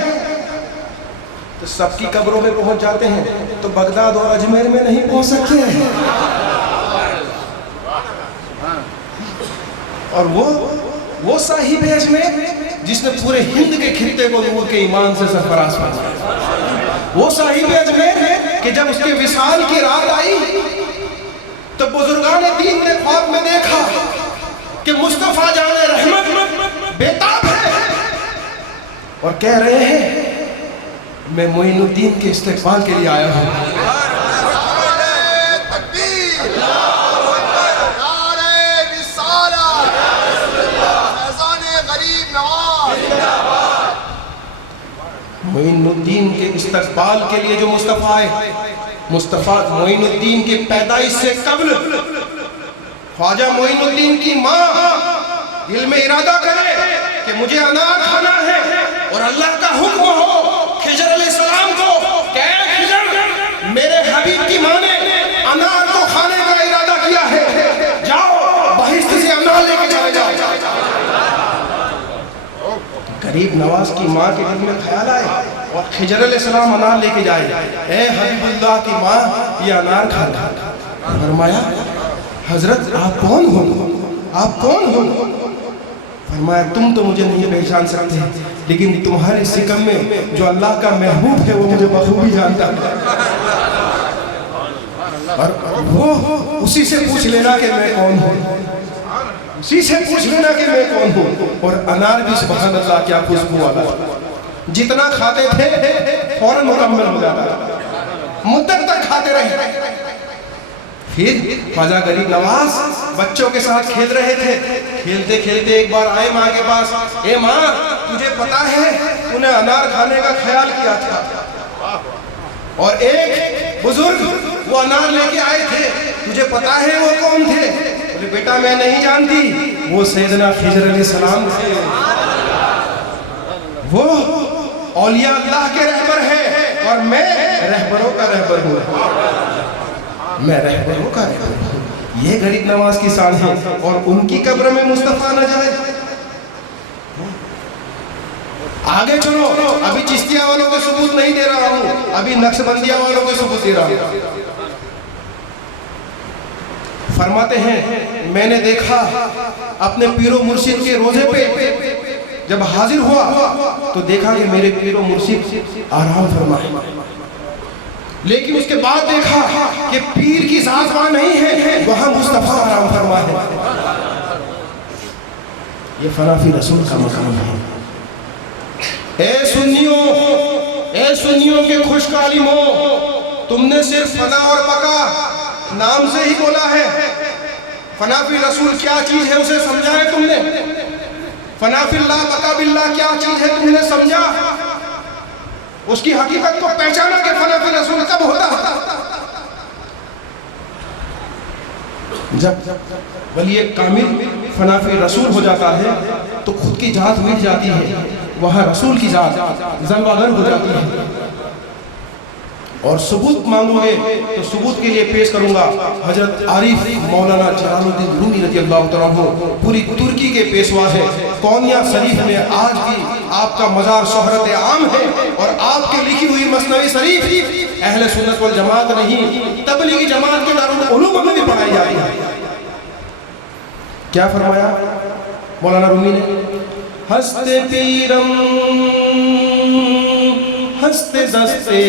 तो सबकी कब्रों में पहुंच जाते हैं, तो बगदाद और अजमेर में नहीं पहुंच सकते हैं। और वो साहिब अजमेर जिसने पूरे हिंद के खित्ते को नूर के ईमान से सरफराज किया, वो साहिब अजमेर कि जब उसके विसाल की रात आई तो बुजुर्गान दीन ने ख्वाब में देखा कि मुस्तफा जाने रहमत बेताब है और कह रहे हैं मैं मोइनुद्दीन के इस्तेक़बाल के लिए आया हूँ। मोइनुद्दीन के इस्तक़बाल के लिए जो मुस्तफ़ा आए, मुस्तफ़ा मोइनुद्दीन की पैदाइश से कब्ल ख्वाजा मोइनुद्दीन की माँ दिल में इरादा करे कि मुझे अनार खाना है और अल्लाह का हुक्म हो खिजर अलैहिस्सलाम को कि खिजर मेरे हबीब की माँ ने अनार को खाने का इरादा किया है, जाओ बहिश्त से अनार लेके चले जाओ। गरीब नवाज की माँ के दिल में ख्याल आए और खिजर अलैहिस्सलाम अनार लेके जाए, ए हबीबुल्लाह की माँ ये अनार खा। फरमाया हजरत आप कौन हो, आप कौन हो? फरमाया तुम तो मुझे नहीं पहचान सकते, लेकिन तुम्हारे सिकम में जो अल्लाह का महबूब है वो मुझे बखूबी जानता है, और वो उसी से पूछ लेना कि मैं कौन हूँ, उसी से पूछ लेना कि मैं कौन हूँ। और अनार भी सुभान अल्लाह क्या खुशबू वाला, जितना खाते थे फौरन मुकम्मल हो जाता, मुद्दत तक खाते रहे। फिर ख्वाजा गरीब नवाज बच्चों के साथ खेल रहे थे, खेलते खेलते एक बार आए माँ के पास, ए माँ तुझे पता है तूने अनार खाने का ख्याल किया था और एक बुजुर्ग वो अनार लेके आए थे, तुझे पता है वो कौन थे? बोले बेटा मैं नहीं जानती, वो सैयदना खिजर अलैहिस्सलाम थे, वो औलिया अल्लाह के रहबर है और मैं रहबरों का रहबर हूँ, मैं रहबरों का रहबर हूँ। ये गरीब नवाज की शान है और उनकी कब्र में मुस्तफा न जाए। आगे चलो, अभी चिश्तिया वालों के सबूत नहीं दे रहा हूँ, अभी नक्शबंदिया वालों के सबूत दे रहा हूँ। फरमाते हैं मैंने देखा अपने पीरो मुर्शिद के रोजे पे जब हाजिर हुआ तो देखा कि मेरे पीरो मुर्शिद आराम फरमाए, लेकिन उसके बाद देखा कि पीर की जात वहां नहीं है, वहां मुस्तफा आराम फरमा है। ये फनाफी रसूल का मकाम है। ए सुन्नियों के खुशकालिमों, तुमने सिर्फ फना और बका नाम से ही बोला है, फनाफी रसूल क्या चीज है उसे समझा है तुमने? फनाफिल्लाह बका बिल्लाह क्या चीज है तुमने समझा? उसकी हकीकत को पहचाना कि फनाफी रसूल कब होता है? जब वली कामिल फनाफी रसूल हो जाता है तो खुद की जात मिट जाती है, वहां रसूल की जात जंगागर हो जाती है। और सबूत मांगोगे तो सबूत के लिए पेश करूंगा हजरत आरिफ मौलाना जलालुद्दीन रूमी रज़ी अल्लाह तआला अन्हु, पूरी तुर्की के पेशवा है। कोनिया शरीफ में आज भी आपका मज़ार शोहरत आम है और आपकी लिखी हुई मसनवी शरीफ अहले सुन्नत वल जमात नहीं तबलीगी जमात के दारुल उलूम में भी पढ़ाई जाती है। क्या फरमाया मौलाना रूमी ने? हस्ते पीरम हस्ते दस्ते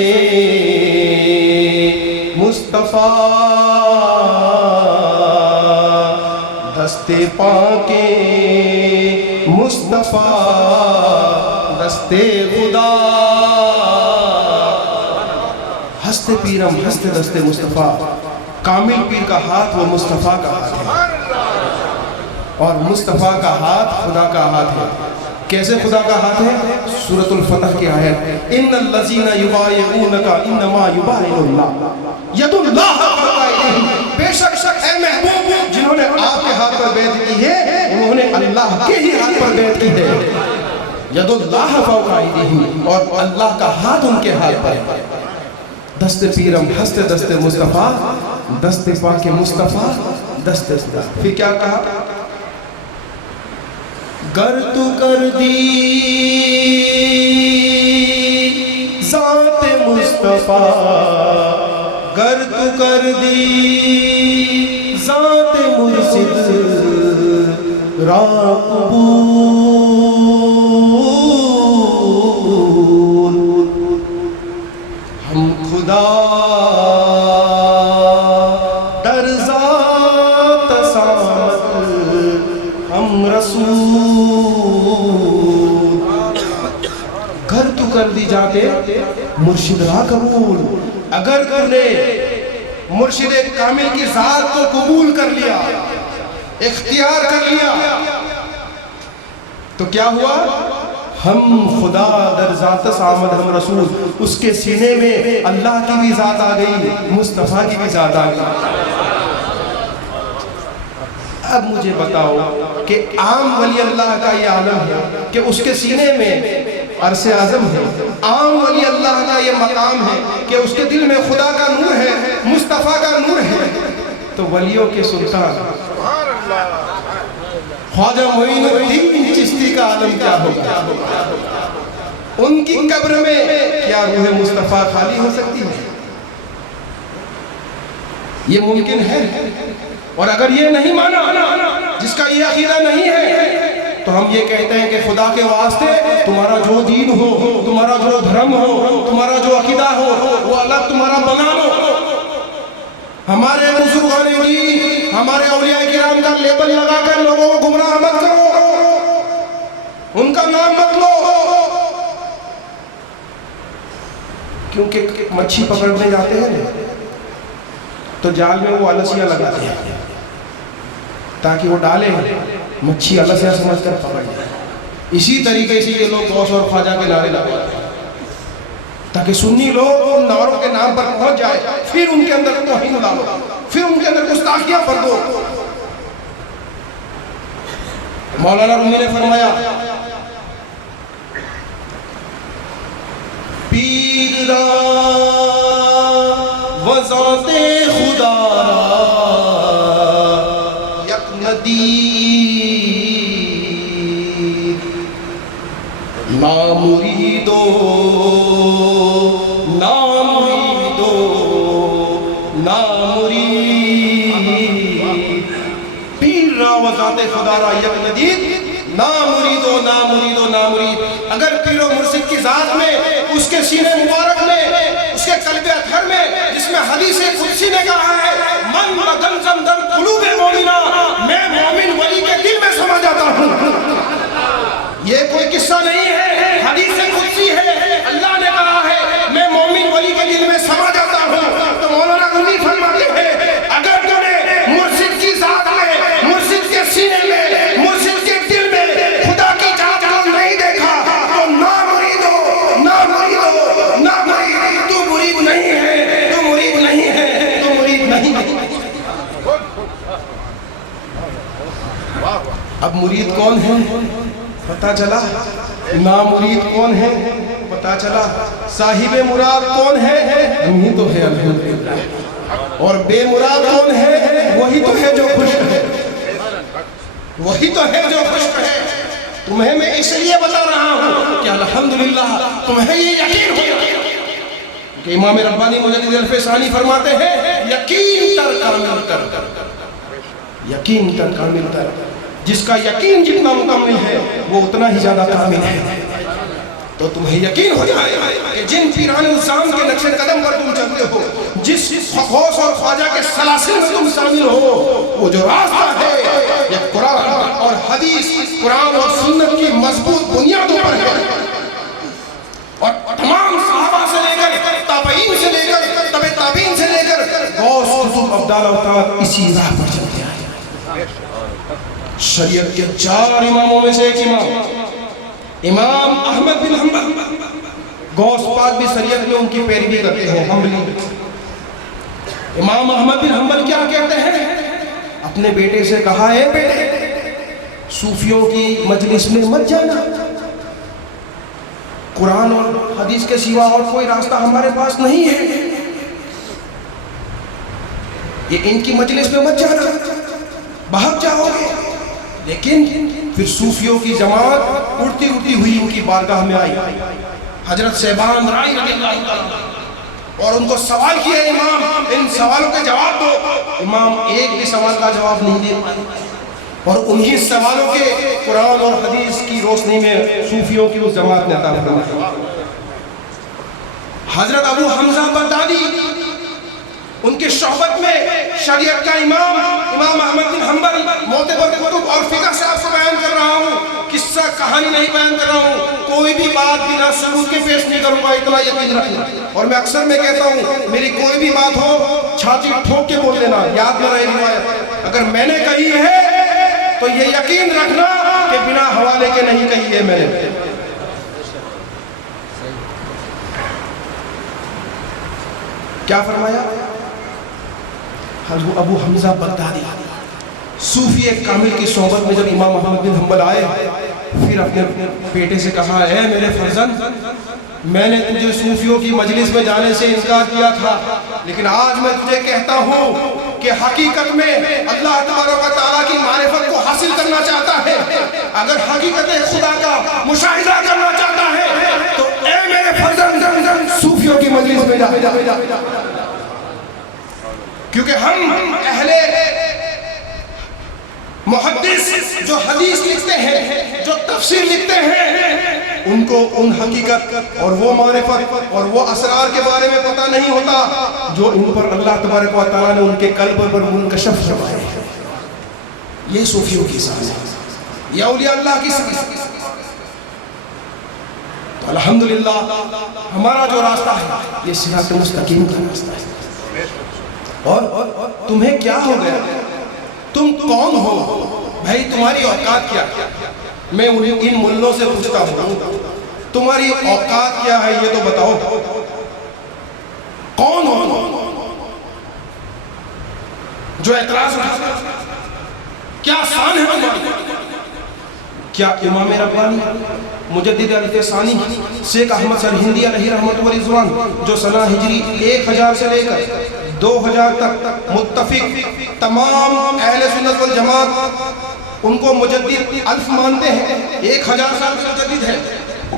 मुस्तफा दस्ते पाके मुस्तफा दस्ते खुदा। हस्ते पीरम हस्ते दस्ते मुस्तफा, कामिल पीर का हाथ वो मुस्तफा का हाथ है और मुस्तफा का हाथ खुदा का हाथ है। कैसे खुदा का हाथ है? सूरतुल फतह की आयत, इन्नल लज़ीना युबायिऊनका इन्नमा युबायिउल्लाह यदुल्लाह फौका अयदीहिम, बेशक है महबूब जिन्होंने आपके हाथ पर बैत की है उन्होंने अल्लाह के ही हाथ पर बैत की है। यदुल्लाह फौका अयदीहिम, और अल्लाह का हाथ उनके हाथ पर है। दस्ते पीरम हस्ते दस्ते मुस्तफा दस्ते पाके मुस्तफा दस्ते खुदा। फिर क्या कहा? गर तू कर दी ज़ात मुस्तफ़ा, गर तू कर दी ज़ात मुर्शिद राक़बूल, हम खुदा दर ज़ात सामत, हम रसूल। घर तू कर दी जाते मुर्शिद राक़बूल, अगर तूने मुर्शिद कामिल की ज़ात को कबूल कर लिया, इख्तियार कर लिया, तो क्या हुआ? हम खुदा दर ज़ात सामद, हम रसूल। उसके सीने में अल्लाह की भी ज़ात आ गई, मुस्तफ़ा की भी ज़ात आ गई। अब मुझे बताओ कि आम वली अल्लाह का ये आलम है कि उसके सीने में अरसे आज़म है, आम वली अल्लाह का ये मकाम है कि उसके दिल में खुदा का नूर है, मुस्तफ़ा का नूर है। तो वलियों के सुल्तान ख्वाजा मोइनुद्दीन चिश्ती का आलम क्या होगा? उनकी कब्र में क्या रूह मुस्तफ़ा खाली हो सकती है? ये मुमकिन है? और अगर ये नहीं माना, जिसका ये अकीदा नहीं है, तो हम ये कहते हैं कि खुदा के वास्ते तुम्हारा जो दीन हो, तुम्हारा जो धर्म हो, तुम्हारा जो अकीदा हो, वो अलग तुम्हारा बना लो। हमारे बुजुर्गों ने भी हमारे औलिया किराम का लेबल लगाकर लोगों को गुमराह मत करो, उनका नाम मत लो, क्योंकि मच्छी पकड़ने जाते हैं तो जाल में वो अलसिया लगाते हैं ताकि वो डाले, मच्छी अलसिया समझकर पकड़ जाए। इसी तरीके से ये लोग गौस और ख्वाजा के नारे लगाते हैं ताकि सुन्नी लोग उन नारों के नाम पर पहुंच जाए, फिर उनके अंदर तौहीन डालो, फिर उनके अंदर गुस्ताखियां भर दो। मौलाना रूमी ने फरमाया, पीर रा वज़ाते खुदा यक नदी ना मुरीदो ना मुरीदो ना मुरीद, पीर रा वज़ाते खुदा रा यक नदी ना मुरीदो ना मुरीदो ना मुरीद। अगर पीरो मुर्शिद की जात में, उसके सीने मुबारक में, उसके कल्बे अतहर में, जिसमें हदीस कुदसी ने कहा है, मन बदन जमदम कुलूबे मोमिना, मैं मोमिन वली के दिल में समा जाता हूँ। ये कोई किस्सा नहीं है, हदीस कुदसी है, अल्लाह ने कहा है मैं मोमिन वली के दिल में समा जाता हूँ। तो मौलाना रूमी फरमाते हैं, अगर तूने मुर्शिद की जात में, मुर्शिद के सीने में, मुर्शिद के दिल में खुदा की जात को नहीं देखा, तो ना मुरीदो ना मुरीदो ना मुरीद, तू मुरीद नहीं है, तू मुरीद नहीं है, तू मुरीद नहीं है। अब मुरीद कौन है पता चला, ना मुरीद कौन है पता चला, साहिबे मुराद कौन है, वही तो है अल्हम्दुलिल्लाह। और बेमुराद कौन है, वही तो है जो खुश है, वही तो है जो खुश है। तुम्हें मैं इसलिए बता रहा हूँ कि अल्हम्दुलिल्लाह तुम्हें ये यकीन हो कि इमाम रब्बानी मुजद्दिद अल-फ़सानी फरमाते हैं, यकीन तर कामिल तर, यकीन तर कामिल तर। जिसका यकीन जितना मुकम्मिल है वो उतना ही ज्यादा कामिल है। तो तुम्हें यकीन हो जाए कि जिन पीरान उस्ताद के नक्शे कदम पर तुम चलते हो, जिस गौस और ख्वाजा के सलासिल में तुम शामिल हो, वो जो रास्ता है ये कुरान और हदीस, कुरान और सुन्नत की मजबूत बुनियादों पर है। और तमाम सहाबा से लेकर ताबईन से लेकर तबे ताबीन से लेकर गौस कुतुब अब्दाल अवतार इसी राह पर चलते आए। शरीयत के 4 इमामों में से एक इमाम अहमद बिन हंबल, गौस पाक भी शरीयत में उनकी पैरवी करते हैं, हम्बली। इमाम अहमद बिन हंबल क्या कहते हैं, अपने बेटे से कहा है, बेटे सूफियों की मजलिस में मत जाना, कुरान और हदीस के सिवा और कोई रास्ता हमारे पास नहीं है, ये इनकी मजलिस में मत जाना, भाग जाओगे। लेकिन फिर सूफियों की जमात उड़ती उड़ती हुई इनकी बारगाह में आई। हजरत शहबान राई रज़ियल्लाहु ताला और उनको सवाल किया, इमाम इन सवालों के जवाब दो। इमाम एक भी सवाल का जवाब नहीं दे पाए और उन्हीं सवालों के कुरान और हदीस की रोशनी में सूफियों की उस जमात ने अता फरमाया। हजरत अबू हमजा बगदादी, उनके शौहबत में शरीयत का इमाम अहमद बिन हंबल मोतबर कुतुब और फिक़ह से आपको बयान कर रहा हूँ, किस्सा कहानी नहीं बयान कर रहा हूँ, कोई भी बात बिना सबूत के पेश नहीं करूँगा, इतना यकीन रखना। और मैं अक्सर में कहता हूँ, मेरी कोई भी बात हो छाती ठोक के बोल देना, याद में रहे रिवायत। अगर मैंने कही है तो ये यकीन रखना कि बिना हवाले के नहीं कही है मैंने। क्या फरमाया? अबू हमजा बगदादी सूफी एक कामिल की सोहबत में जब इमाम अहमद बिन हंबल आए, फिर अपने बेटे से कहा, है मेरे फर्जंद, मैंने तुझे सूफियों की मजलिस में जाने से इनकार किया था, लेकिन आज मैं तुझे कहता हूँ कि हकीकत में अल्लाह तबारक व तआला की मारिफत को हासिल करना चाहता है, अगर हकीकत खुदा का मुशाहिदा करना चाहता है तो ए मेरे फर्जंद सूफियों की मजलिस में जा। क्योंकि हम अहले मुहद्दिस जो हदीस लिखते हैं, जो तफसीर लिखते हैं, उनको उन हकीकत और वो मारिफत और वो असरार के बारे में पता नहीं होता जो इन पर अल्लाह तबारक व तआला ने उनके कल्ब पर मुनकशफ फरमाए हैं। ये सूफियों की शान है, ये औलिया अल्लाह की शान है। तो अल्हम्दुलिल्लाह हमारा जो रास्ता है ये सिरात मुस्तकीम का रास्ता है। और तुम्हें क्या हो गया? तुम कौन हो भाई? तुम्हारी औकात क्या? मैं उन्हें इन मुल्लों से पूछता हूँ, तुम्हारी औकात क्या है ये तो बताओ। कौन हो जो एतराज उठाता? क्या शान है तुम्हारी? क्या इमाम रब्बानी मुजद्दिद अल-फ़सानी शेख अहमद सरहिंदी अलैहि रहमत व रिज़वान जो सना हिजरी 1000 से लेकर 2000 तक मुत्तफिक तमाम अहले सुन्नत वल जमात उनको मुजद्दिद अल्फ मानते हैं, 1000 साल के मुजद्दिद है,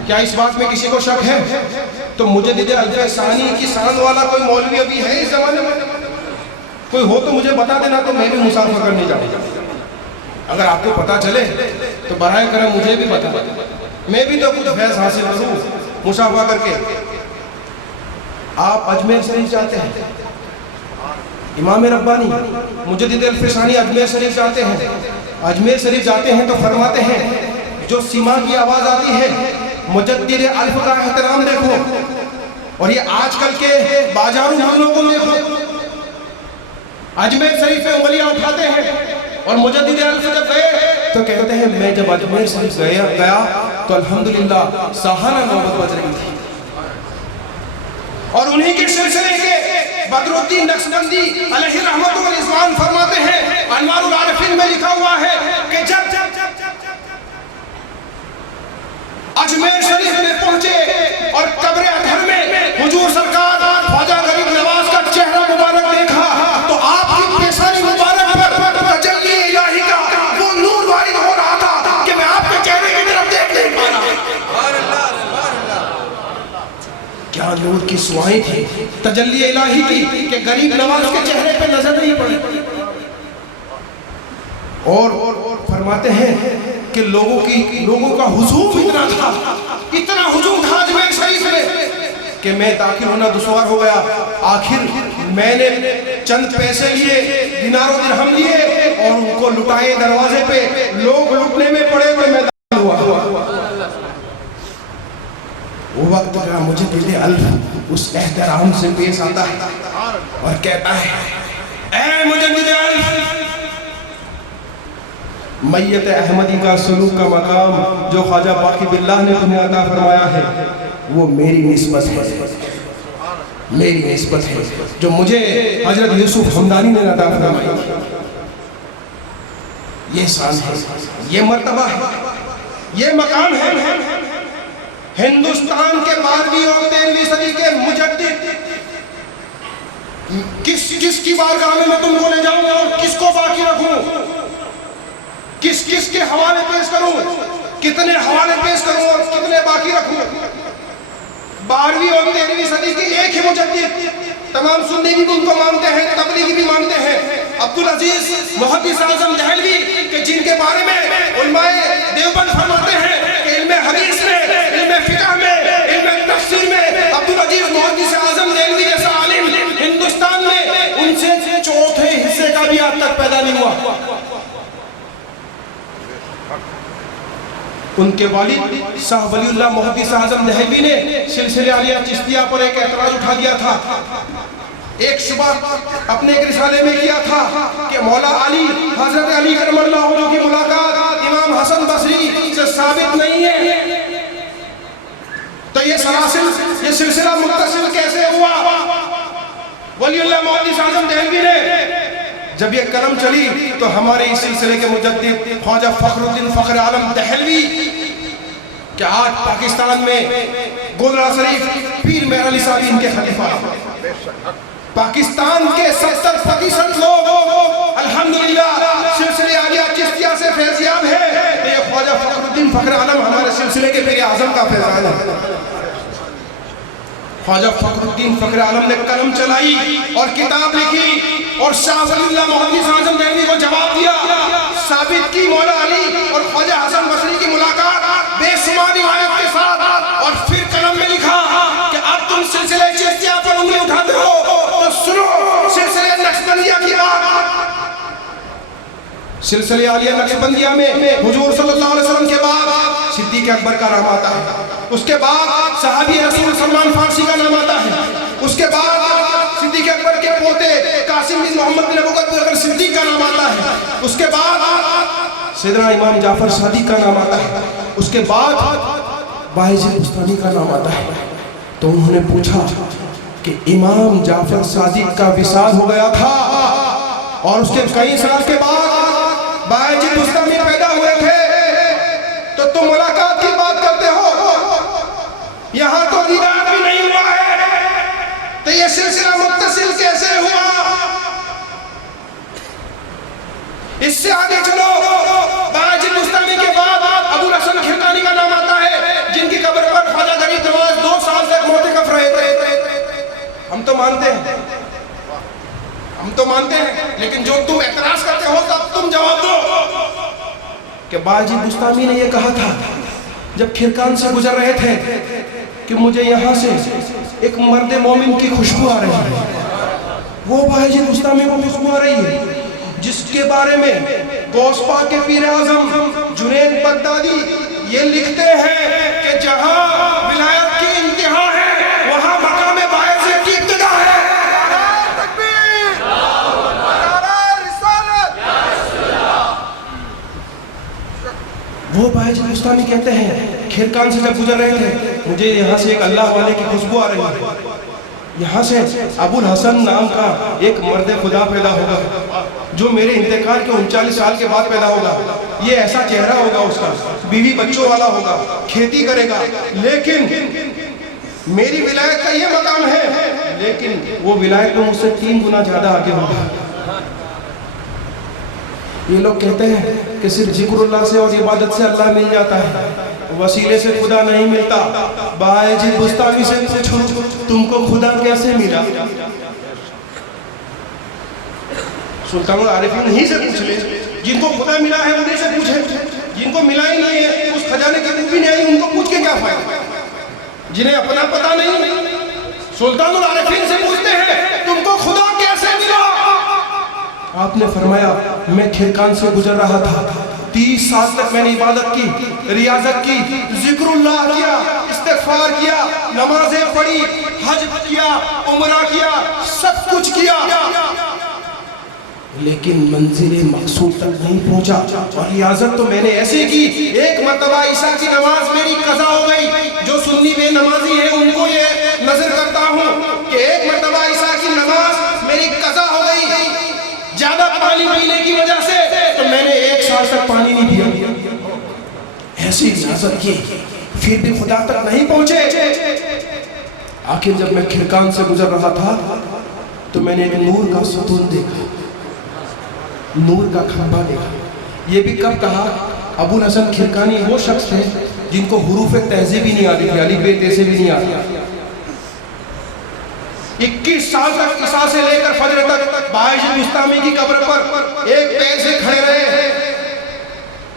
क्या इस बात में किसी को शक है? तो मुजद्दिद अल-फ़सानी की शान वाला कोई मौलवी अभी है इस जमाने में? कोई हो तो मुझे बता देना, तो मैं भी मुसाफा करने जाऊँगा। अगर आपको पता चले तो बराए करम मुझे भी बता, मैं भी तो कुछ फैज़ हासिल करूँ मुसाफा करके। आप अजमेर शरीफ जाते हैं, इमाम रब्बानी मुजद्दिद अल-फ़सानी अजमेर शरीफ जाते हैं, अजमेर शरीफ जाते हैं तो फरमाते हैं जो सीमा की आवाज़ आती है मुजद्दिद अल्फ का एहतराम देखो, और ये आजकल के बाजारू मोहल्लों को देखो। अजमेर शरीफ में उंगलियां उठाते हैं और मुजद्दिद अल्फ जब गए तो कहते हैं मैं जब अजमेर शरीफ गया तो अल्हम्दुलिल्लाह साहाना नौबत बज रही थी। और उन्हीं के सिलसिले के बदरुद्दीन नक्शबंदी अलैहि रहमत व रिज़वान फरमाते हैं, अनवारुल आरिफीन में लिखा हुआ है कि जब अजमेर शरीफ में पहुंचे और कब्र अतहर में हुजूर सरकार ख्वाजा गरीब नवाज का चेहरा मुबारक देखा तो आपकी पेशानी मुबारक पर तजल्ली इलाही का वो नूर वारिद हो रहा था कि मैं आपके चेहरे की तरफ देख नहीं पा रहा। क्या नूर की सुआएं थी तजल्ली इलाही की कि गरीब नवाज के चेहरे पे नजर नहीं पड़ी। और फरमाते हैं कि लोगों का हुजूम इतना हुजूम था अजमेर शरीफ में कि मैं दाखिल होना दुश्वार हो गया। आखिर मैंने चंद पैसे लिए, दिनारों दिरहम लिए और उनको लुटाए दरवाजे पे, लोग लुटने में पड़े हुए मैं दाखिल हुआ। वो वक्त जरा मुझे दिल अल्फ उस एहतराम से पेश आता है और कहता है, ऐ मुजद्दिद अल्फ, मैयत अहमदी का सलूक का मकाम जो ख्वाजा बाकी बिल्लाह ने तुम्हें अता फरमाया है वो मेरी निस्बत है, मेरी निस्बत है जो मुझे हजरत यूसुफ हमदानी ने अता फरमाई। ये शान है, ये मर्तबा है, ये मकाम है। हिंदुस्तान के 12वीं और 13वीं सदी के मुजद्दिद किसकी बारगाह में मैं तुमको ले जाऊंगा और किसको बाकी रखूं? किस किस के हवाले पेश करूं, कितने हवाले पेश करूं और कितने बाकी रखूं। 12वीं और 13वीं सदी की एक ही मुजद्दिद, तमाम सुन्नी भी उनको मानते हैं, तबलीगी भी मानते हैं, अब्दुल अजीज मुहद्दिस आज़म दहलवी के जिनके बारे में उलमाए देवबंद फरमाते हैं कि इल्मे हदीस में, इल्मे फिक़ह में, इल्मे तफसीर में अब्दुल अजीज मुहद्दिस आज़म दहलवी जैसा आलिम हिंदुस्तान में उनसे चौथे हिस्से का भी आज तक पैदा नहीं हुआ। उनके वालिद शाह वलीउल्लाह मुहद्दिस आज़म दहलवी ने सिलसिले आलिया चिश्तिया पर एक एतराज उठा दिया था। एक सुबह अपने एक रिसाले में किया था कि मौला अली, हजरत अली करमल्लाहु वजहहु की मुलाकात इमाम हसन बसरी से साबित नहीं है, तो ये सिलसिला मुत्तसिल कैसे हुआ? वलीउल्लाह मुहद्दिस आज़म दहलवी ने जब ये कलम चली तो हमारे इस सिलसिले के मुजद्दिद ख्वाजा फखरुद्दीन फखर आलम दहलवी कि आज पाकिस्तान में गोदरा शरीफ पीर मेहर अली साहब इनके खलीफा, पाकिस्तान के 70% लोग अल्हम्दुलिल्लाह सिलसिले आलिया चिश्तिया से फैज़याब है। तो ये ख्वाजा फखरुद्दीन फखर आलम हमारे सिलसिले के पीर आज़म का फैज़ान है। ख्वाजा फखरुद्दीन फखर आलम ने कलम चलाई और किताब लिखी और शाह वलीउल्लाह मुहद्दिस आज़म दहलवी को जवाब दिया, साबित की मौला अली और ख्वाजा हसन बसरी की मुलाकात बेशुमार रिवायत के साथ, और फिर कलम में लिखा कि अब तुम सिलसिले चिश्तिया पर उंगली उठाते हो तो सुनो सिलसिले नक्शबंदिया की बात। सिलसिले आलिया नक्शबंदिया में हुजूर सल्लल्लाहु अलैहि वसल्लम के बाद सिद्दीक़ अकबर का नाम आता है, उसके बाद सहाबी रसूल सलमान फारसी का नाम आता है, उसके बाद सिद्दीक़ अकबर के पोते कासिम बिन मोहम्मद बिन अबू बकर सिद्दीक़ का नाम आता है, उसके बाद सैयदना इमाम जाफर सादिक का नाम आता है, उसके बाद बायजीद बुस्तामी का नाम आता है। तो उन्होंने पूछा कि इमाम जाफर सादिक का विसाल हो गया था और उसके कई साल के बाद बायजीद बुस्तामी पैदा हुए थे, तो तुम मुलाकात की बात करते हो, यहाँ तो दीदार भी नहीं हुआ है, तो ये सिलसिला मुत्तसिल कैसे हुआ? इससे आगे चलो, बायजीद बुस्तामी के बाद अबुल हसन खिलकानी का नाम आता है, जिनकी कब्र पर ख्वाजा गरीब नवाज 2 साल तक मोतिकफ रहे थे। हम तो मानते हैं, लेकिन जो तुम एतराज करते हो तब तुम जवाब दो कि बायजीद बुस्तामी ने यह कहा था जब खिरकान से गुजर रहे थे कि मुझे यहाँ से एक मर्द मोमिन की खुशबू आ रही है। वो बायजीद बुस्तामी को खुशबू आ रही है जिसके बारे में गौस पाक के पीर आज़म जुनैद बगदादी ये लिखते हैं कि जहाँ विलायत की इंतहा है वहाँ मकाम बायज़ीद की इब्तिदा है। वो बायजीद बुस्तामी कहते हैं खिरकान से जब गुजर रहे थे मुझे यहाँ से एक अल्लाह वाले की खुशबू आ रही है, यहाँ से अबुल हसन नाम का एक मर्द खुदा पैदा होगा जो मेरे इंतकाल के 39 साल के बाद पैदा होगा। ये ऐसा चेहरा होगा उसका, बीवी बच्चों वाला होगा, खेती करेगा, लेकिन मेरी विलायत का ये मकाम है, लेकिन वो विलायत में मुझसे 3 गुना ज्यादा आगे होगा। ये लोग कहते हैं कि सिर्फ जिक्रुल्लाह से और इबादत से अल्लाह मिल जाता है, वसीले से खुदा नहीं मिलता। बायजीद बुस्तामी से पूछो तुमको खुदा कैसे मिला? सुल्तानुल आरिफीन ही से पूछ ले, जिनको खुदा मिला है उन्हीं से पूछे, जिनको मिला ही नहीं है उस खजाने की भी नहीं आई उनको पूछ के क्या फायदा? जिन्हें अपना पता नहीं सुल्तानुल आरिफीन से पूछते हैं तुमको खुदा कैसे मिला? आपने फरमाया मैं खिरकान से गुजर रहा था, 30 साल तक मैंने इबादत की, रियाजत की, जिक्रुल्लाह किया, इस्तिग़फ़ार किया, नमाजें पढ़ी, हज किया, उम्रा किया, सब कुछ किया, लेकिन मंजिल मकसूद तक नहीं पहुंचा। और रियाजत तो मैंने ऐसे की, एक मरतबा ईशा की नमाज मेरी कज़ा हो गई। जो सुन्नी बेनमाजी है उनको ये नजर करता हूँ कि एक मरतबा ईशा की नमाज मेरी कज़ा हो गई ज्यादा पानी पीने की वजह से, तो मैंने 1 साल तक पानी नहीं पिया। ऐसी रियाजत की फिर भी खुदा तक नहीं पहुंचे। आखिर जब मैं खिरकान से गुजर रहा था तो मैंने एक नूर का सतून देखा, नूर का खंभा देखा, ये भी कब कहा? अबुल हसन खिरकानी वो शख्स थे जिनको हुरूफ तहज़ीब भी नहीं आती थी, अली बे तैसे भी नहीं आती। 21 साल तक ईसा से लेकर फजर तक बाइजुल बुस्तामी की कब्र पर एक पैर से खड़े रहे।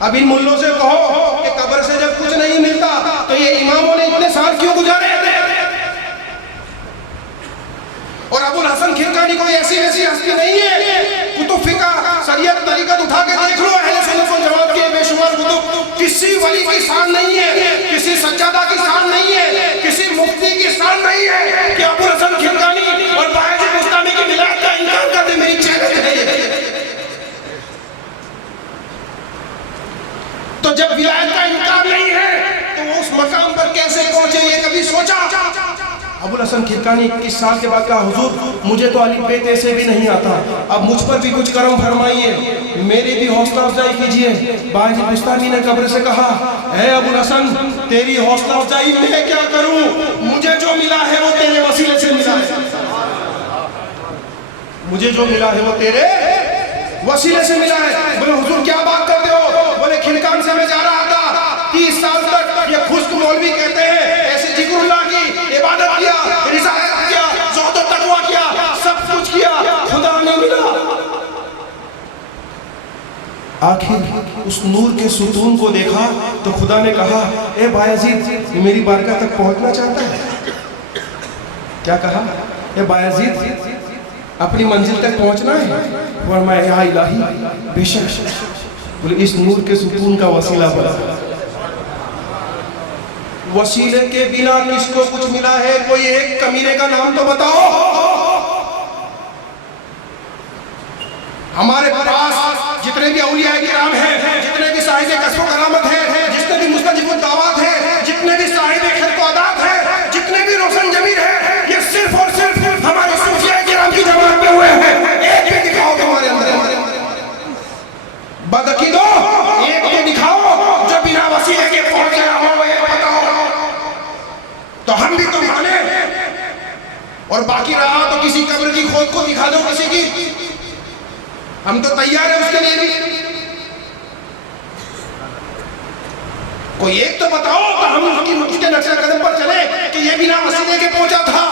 अब इन मुल्लों से कहो कि कब्र से जब कुछ नहीं मिलता तो ये इमामों ने इतने साल क्यों गुजारे? और अबुल हसन खिरकानी कोई ऐसी वैसी हस्ती नहीं है। कुतुब फिका, शरीयत, तरीकत उठा के देख लो, अहले सुन्नत वल जमात के बेशुमार कुतुब, किसी वली की शान नहीं है, किसी सज्जादा की शान नहीं है, किसी मुफ्ती की शान नहीं है कि अबुल हसन खिरकानी और बाइजुल बुस्तामी की मिलाद का इनकार कर दे। मेरी चैलेंज है। तो जब विलायत का इनकार नहीं है तो वो उस मकाम पर कैसे पहुंचे, ये कभी सोचा? अबुल हसन खिरकानी 21 साल के बाद कहा, हुजूर मुझे तो अली बे तैसे भी नहीं आता, अब मुझ पर भी कुछ करम फरमाइए, मेरी भी हौसला अफजाई कीजिए। बाइजुल बुस्तामी ने कब्र से कहा, ऐ अबुल हसन, तेरी हौसला अफजाई मैं क्या करूं, मुझे जो मिला है वो तेरे वसीले से मिला है, मुझे जो मिला है वो तेरे वसीले से मिला है। बोले हुजूर क्या बात करते हो? बोले खिरकान से मैं जा रहा था, 30 साल तक ये खुश्क मौलवी कहते हैं ऐसे जिक्रुल्लाह की इबादत किया, रिसालत किया, ज़ुहद और तक़वा किया, सब कुछ किया, खुदा नहीं मिला। आखिर उस नूर के सुतून को देखा तो खुदा ने कहा, ए बायजीद, मेरी बारगाह तक पहुंचना चाहता है? क्या कहा? ए बायजीद, अपनी मंजिल तक पहुंचना है? फरमाया, या इलाही, बेशक। बोले इस नूर के सुकून का वसीला बना। वसीले के बिना किसको कुछ मिला है? कोई एक कमीने का नाम तो बताओ। हमारे पास जितने भी औलिया किराम हैं, जितने भी साहिब कस्ब करामत हैं, जितने भी मुस्तजिबुद दावत हैं, जितने भी साहिब खिरक़ अदात हैं, जितने भी रोशन जमीर हैं, ये सिर्फ और सिर्फ हमारे सूफिया किराम की जमात में हुए हैं। एक भी दिखाओ तुम्हारे अंदर, बदअकीदो एक भी दिखाओ जो बिना वसीले के पहुंच गया हो, ये बताओ। तो हम भी तो माने, और बाकी रहा तो किसी कब्र की खोज को दिखा दो किसी की, हम तो तैयार है उसके लिए भी। कोई एक तो बताओ तो हम उसके नक्शे कदम पर चले कि ये बिना वसीले के पहुंचा था।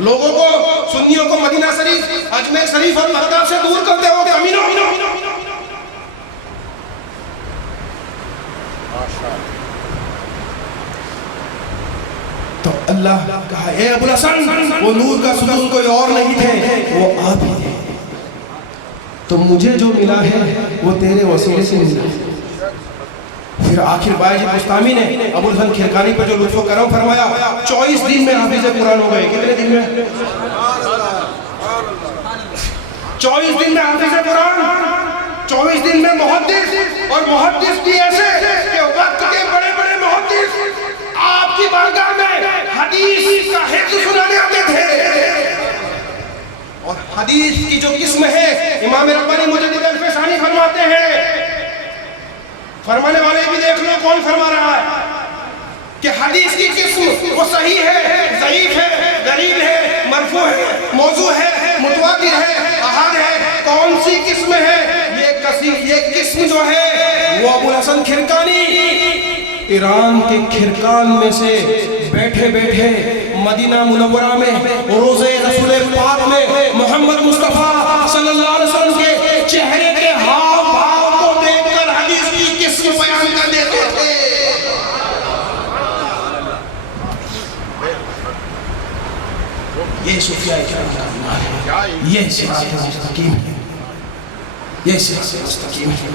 लोगों को, सुन्नियों को मदीना शरीफ, अजमेर शरीफ और मक्का से दूर करते हो कमीनों। तो अल्लाह कहा, ए अबुल हसन, वो नूर का सुतून कोई और नहीं थे, वो आप ही थे। तो मुझे जो मिला है वो तेरे वसीले से मिला। फिर आखिर बाइजुल बुस्तामी ने अबुल हसन खिरकानी पर जो लुत्फ़ करम फरमाया, 24 दिन में हाफिज़ कुरान हो गए। कितने दिन में? 24 दिन में हाफिज़ कुरान, 24 दिन में मुहद्दिस, और मुहद्दिस भी ऐसे कि वक्त के बड़े बड़े मुहद्दिस आपकी बारगाह में हदीस का हिफ्ज़ सुनाने आते थे। और हदीस की जो किस्म है, इमाम रब्बानी मुजद्दिद अल-फ़सानी फरमाते हैं, फरमाने वाले भी देख लो कौन फरमा रहा है कि हदीस की किस्म वो सही है, ज़ईफ़ है, गरीब है, मरफू है, मौजू है, मुतवातिर है, अहाद है, कौन सी किस्म है? ये किस्म जो है वो अबुल हसन खिरकानी ईरान के खिरकान में से बैठे बैठे मदीना मुनव्वरा में रोज़े रसूल पाक में मोहम्मद मुस्तफ़ा सल्लल्लाहु अलैहि वसल्लम के चेहरे के हाव भाव को देखकर हदीस की किस्म बयान कर देते थे। ये सूफिया किराम का ईमान है, ये सिरात मुस्तकीम है, ये सिरात मुस्तकीम है,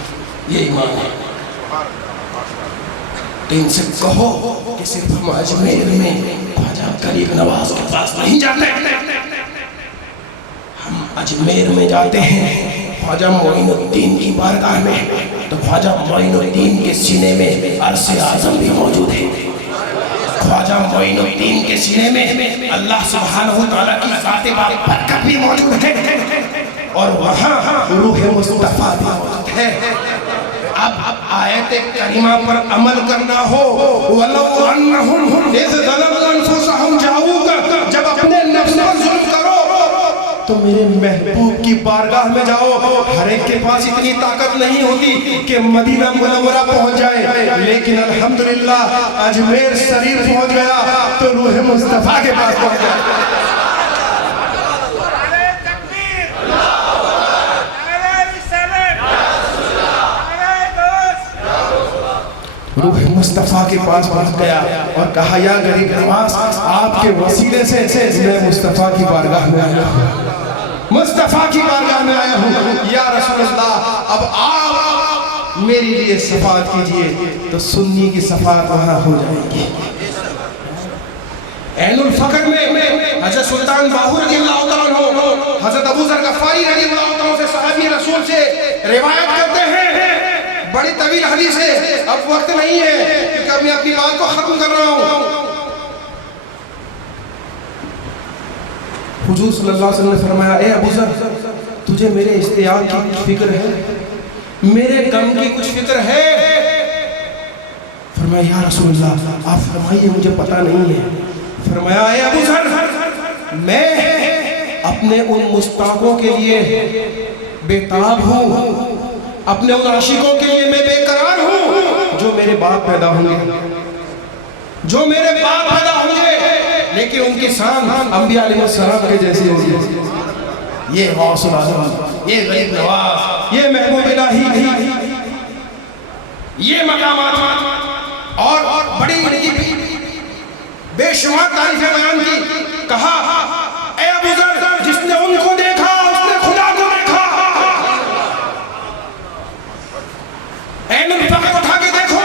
ये ईमान है। तो इनसे कहो कि सिर्फ हम अजमेर में ख्वाजा गरीब नवाज के पास नहीं जाते, हम अजमेर में जाते हैं ख्वाजा मोइनुद्दीन की बारगाह में। तो ख्वाजा मोइनुद्दीन के सीने में अरसे आज़म भी मौजूद है। ख्वाजा मोइनुद्दीन के सीने में अल्लाह सुब्हानहू तआला की ज़ाते बरकत भी मौजूद है, और वहाँ रूह मुस्तफ़ा भी मौजूद है। अब आयत करीमा पर अमल करना हो, वलो अन्नहुम इज़ ज़लमू अनफुसहुम जाऊका, जब अपने नफ्स पर जुल्म करो तो मेरे महबूब की बारगाह में जाओ। हर एक के पास इतनी ताकत नहीं होती कि मदीना मुनव्वरा पहुंच जाए, लेकिन अल्हम्दुलिल्लाह अजमेर शरीफ पहुंच गया तो रूह मुस्तफा के पास पहुंच गया। रूह मुस्तफ़ा के पास पहुंच गया और कहा, या गरीब नवाज, आपके वसीले से मैं मुस्तफ़ा की बारगाह में आया हूँ, मुस्तफ़ा की बारगाह में आया हूँ। या रसूल अल्लाह, अब आप मेरे लिए शफाअत कीजिए। तो सुन्नी की शफाअत वहाँ हो जाएगी। ऐनुल फकर में हज़रत सुल्तान बाहूर रज़ियल्लाहु ताला अन्हु हज़रत अबू ज़र गफ़ारी रज़ियल्लाहु ताला से सहाबी रसूल से रिवायत करते हैं। बड़ी तवील हदीस है, अब वक्त नहीं है क्योंकि मैं अपनी बात को खत्म कर रहा हूँ। हुजूर सल्लल्लाहु अलैहि वसल्लम ने फरमाया, ए अबू ज़र, तुझे मेरे इश्तियाक की कुछ फिक्र है, मेरे गम की कुछ फिक्र है? फरमाया, या रसूल अल्लाह, आप फरमाइए, मुझे पता नहीं है। फरमाया, ए अबू ज़र, मैं अपने उन मुस्ताकों के लिए बेताब हूँ, अपने उन आशिकों के लिए मैं बेकरार हूँ जो मेरे बाप पैदा होंगे, जो मेरे बाप पैदा होंगे, लेकिन उनकी शान अंबिया अलैहिस्सलाम के जैसी होगी। ये गौसुल आज़म, ये गरीब नवाज, ये महबूब इलाही, ये मकामात और बड़ी बेशुमार तारीफें बयान की। कहा, ए अबू ज़र, जिसने उनको देखा उसने खुदा को देखा। ऐनुल फकर उठा के देखो,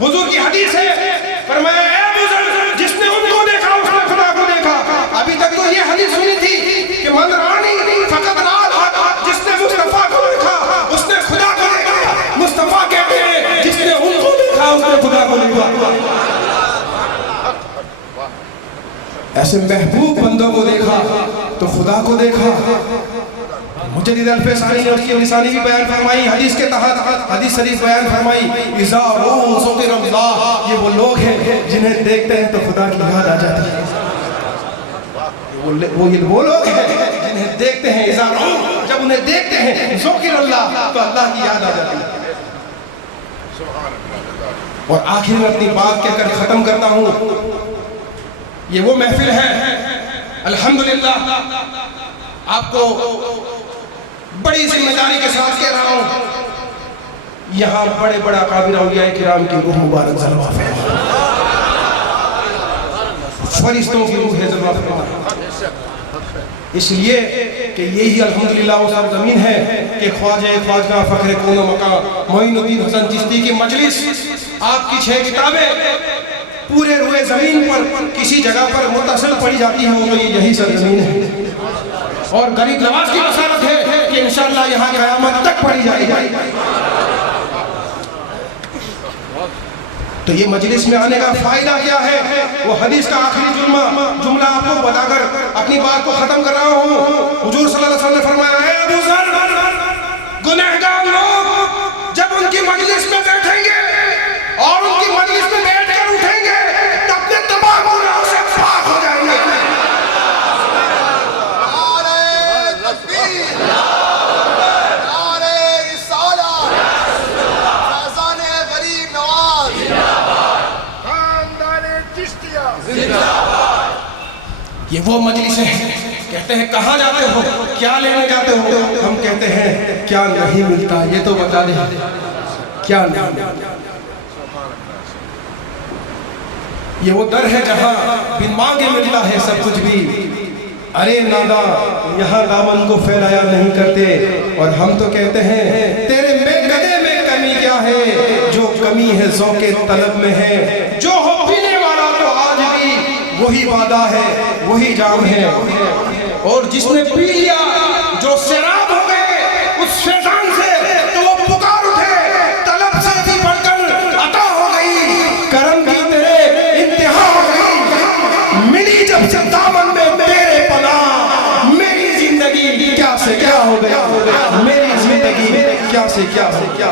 हुजूर की हदीस है। फरमाया, ए अबू ज़र, जिसने उनको देखा उसने खुदा को देखा। अभी तक तो ये हदीस सुनी थी कि मन रानी फकत रात, जिसने मुस्तफा को देखा उसने खुदा को देखा। मुस्तफा कहते हैं, जिसने उनको देखा उसने खुदा को देखा। ऐसे महबूब बंदों को देखा तो खुदा को देखा। मुजद्दिद अल्फ़सानी ने उसकी निशानी भी बयान फरमाई, हदीस के तहत हदीस शरीफ बयान फरमाई, इज़ा ज़ुकिर अल्लाह, ये वो लोग हैं जिन्हें देखते हैं तो खुदा की याद आ जाती है। वो लोग हैं जिन्हें देखते हैं, इज़ा जब उन्हें देखते हैं ज़ुकिर अल्लाह, तो अल्लाह की याद आ जाती है। और आखिर में अपनी बात कहकर खत्म करता हूँ। ये वो महफिल है, अल्हम्दुलिल्लाह, आपको बड़ी जिम्मेदारी के साथ कह रहा हूँ, यहाँ बड़े बड़ा काबिर औलिया किराम की रूह मुबारक जलवा फरमा, फरिश्तों की रूह जलवा फरमा। इसलिए कि यही अल्हम्दुलिल्लाह वो सरजमीन है कि ख्वाजा फखरे कौनो मकाम मोइनुद्दीन हसन चिश्ती की मजलिस, आपकी 6 किताबें पूरे रुए जमीन पर किसी जगह पर मुतसिल पड़ी जाती है, वो तो यही सरजमीन है। और गरीब नवाज की बसारत है कि इंशाअल्लाह यहाँ क़यामत तक पड़ी जाएगी। तो ये मजलिस में आने का फायदा क्या है? वो हदीस का आखिरी जुमला आपको बताकर अपनी बात को खत्म कर रहा हूँ। हुजूर सल्लल्लाहु अलैहि वसल्लम ने फरमाया, ए अबू ज़र, गुनहगार लोग जब उनकी मजलिस में बैठेंगे और उनकी मजलिस में बैठकर उठेंगे तो अपने तमाम गुनाहों से पाक हो जाएंगे। नारे तकबीर, नारे रिसालत, फैज़ान गरीब नवाज, खानदान चिश्तिया जिंदाबाद। ये वो मजलिस है, कहते हैं कहाँ जाते हो, क्या लेने जाते हो? हम कहते हैं क्या नहीं मिलता ये तो बता दे, क्या नहीं मिलता। ये वो दर है जहाँ बिन मांगे मिलता है सब कुछ भी। अरे नादा, यहाँ दामन को फैलाया नहीं करते, और हम तो कहते हैं तेरे बेकदे में कमी क्या है? जो कमी है ज़ौक़े तलब में है, जो हो पीने वाला तो आज भी वही वादा है, वही जाम है। और जिसने पी लिया, जो शराब हो गए उस शैतान से, तो वो पुकार उठे, तलब से भी बढ़कर अता हो गई, करम की तेरे इंतहा हो गई। मिली जब से दामन में तेरे पनाह, मेरी जिंदगी क्या से क्या हो गया, मेरी जिंदगी क्या से क्या हो गया।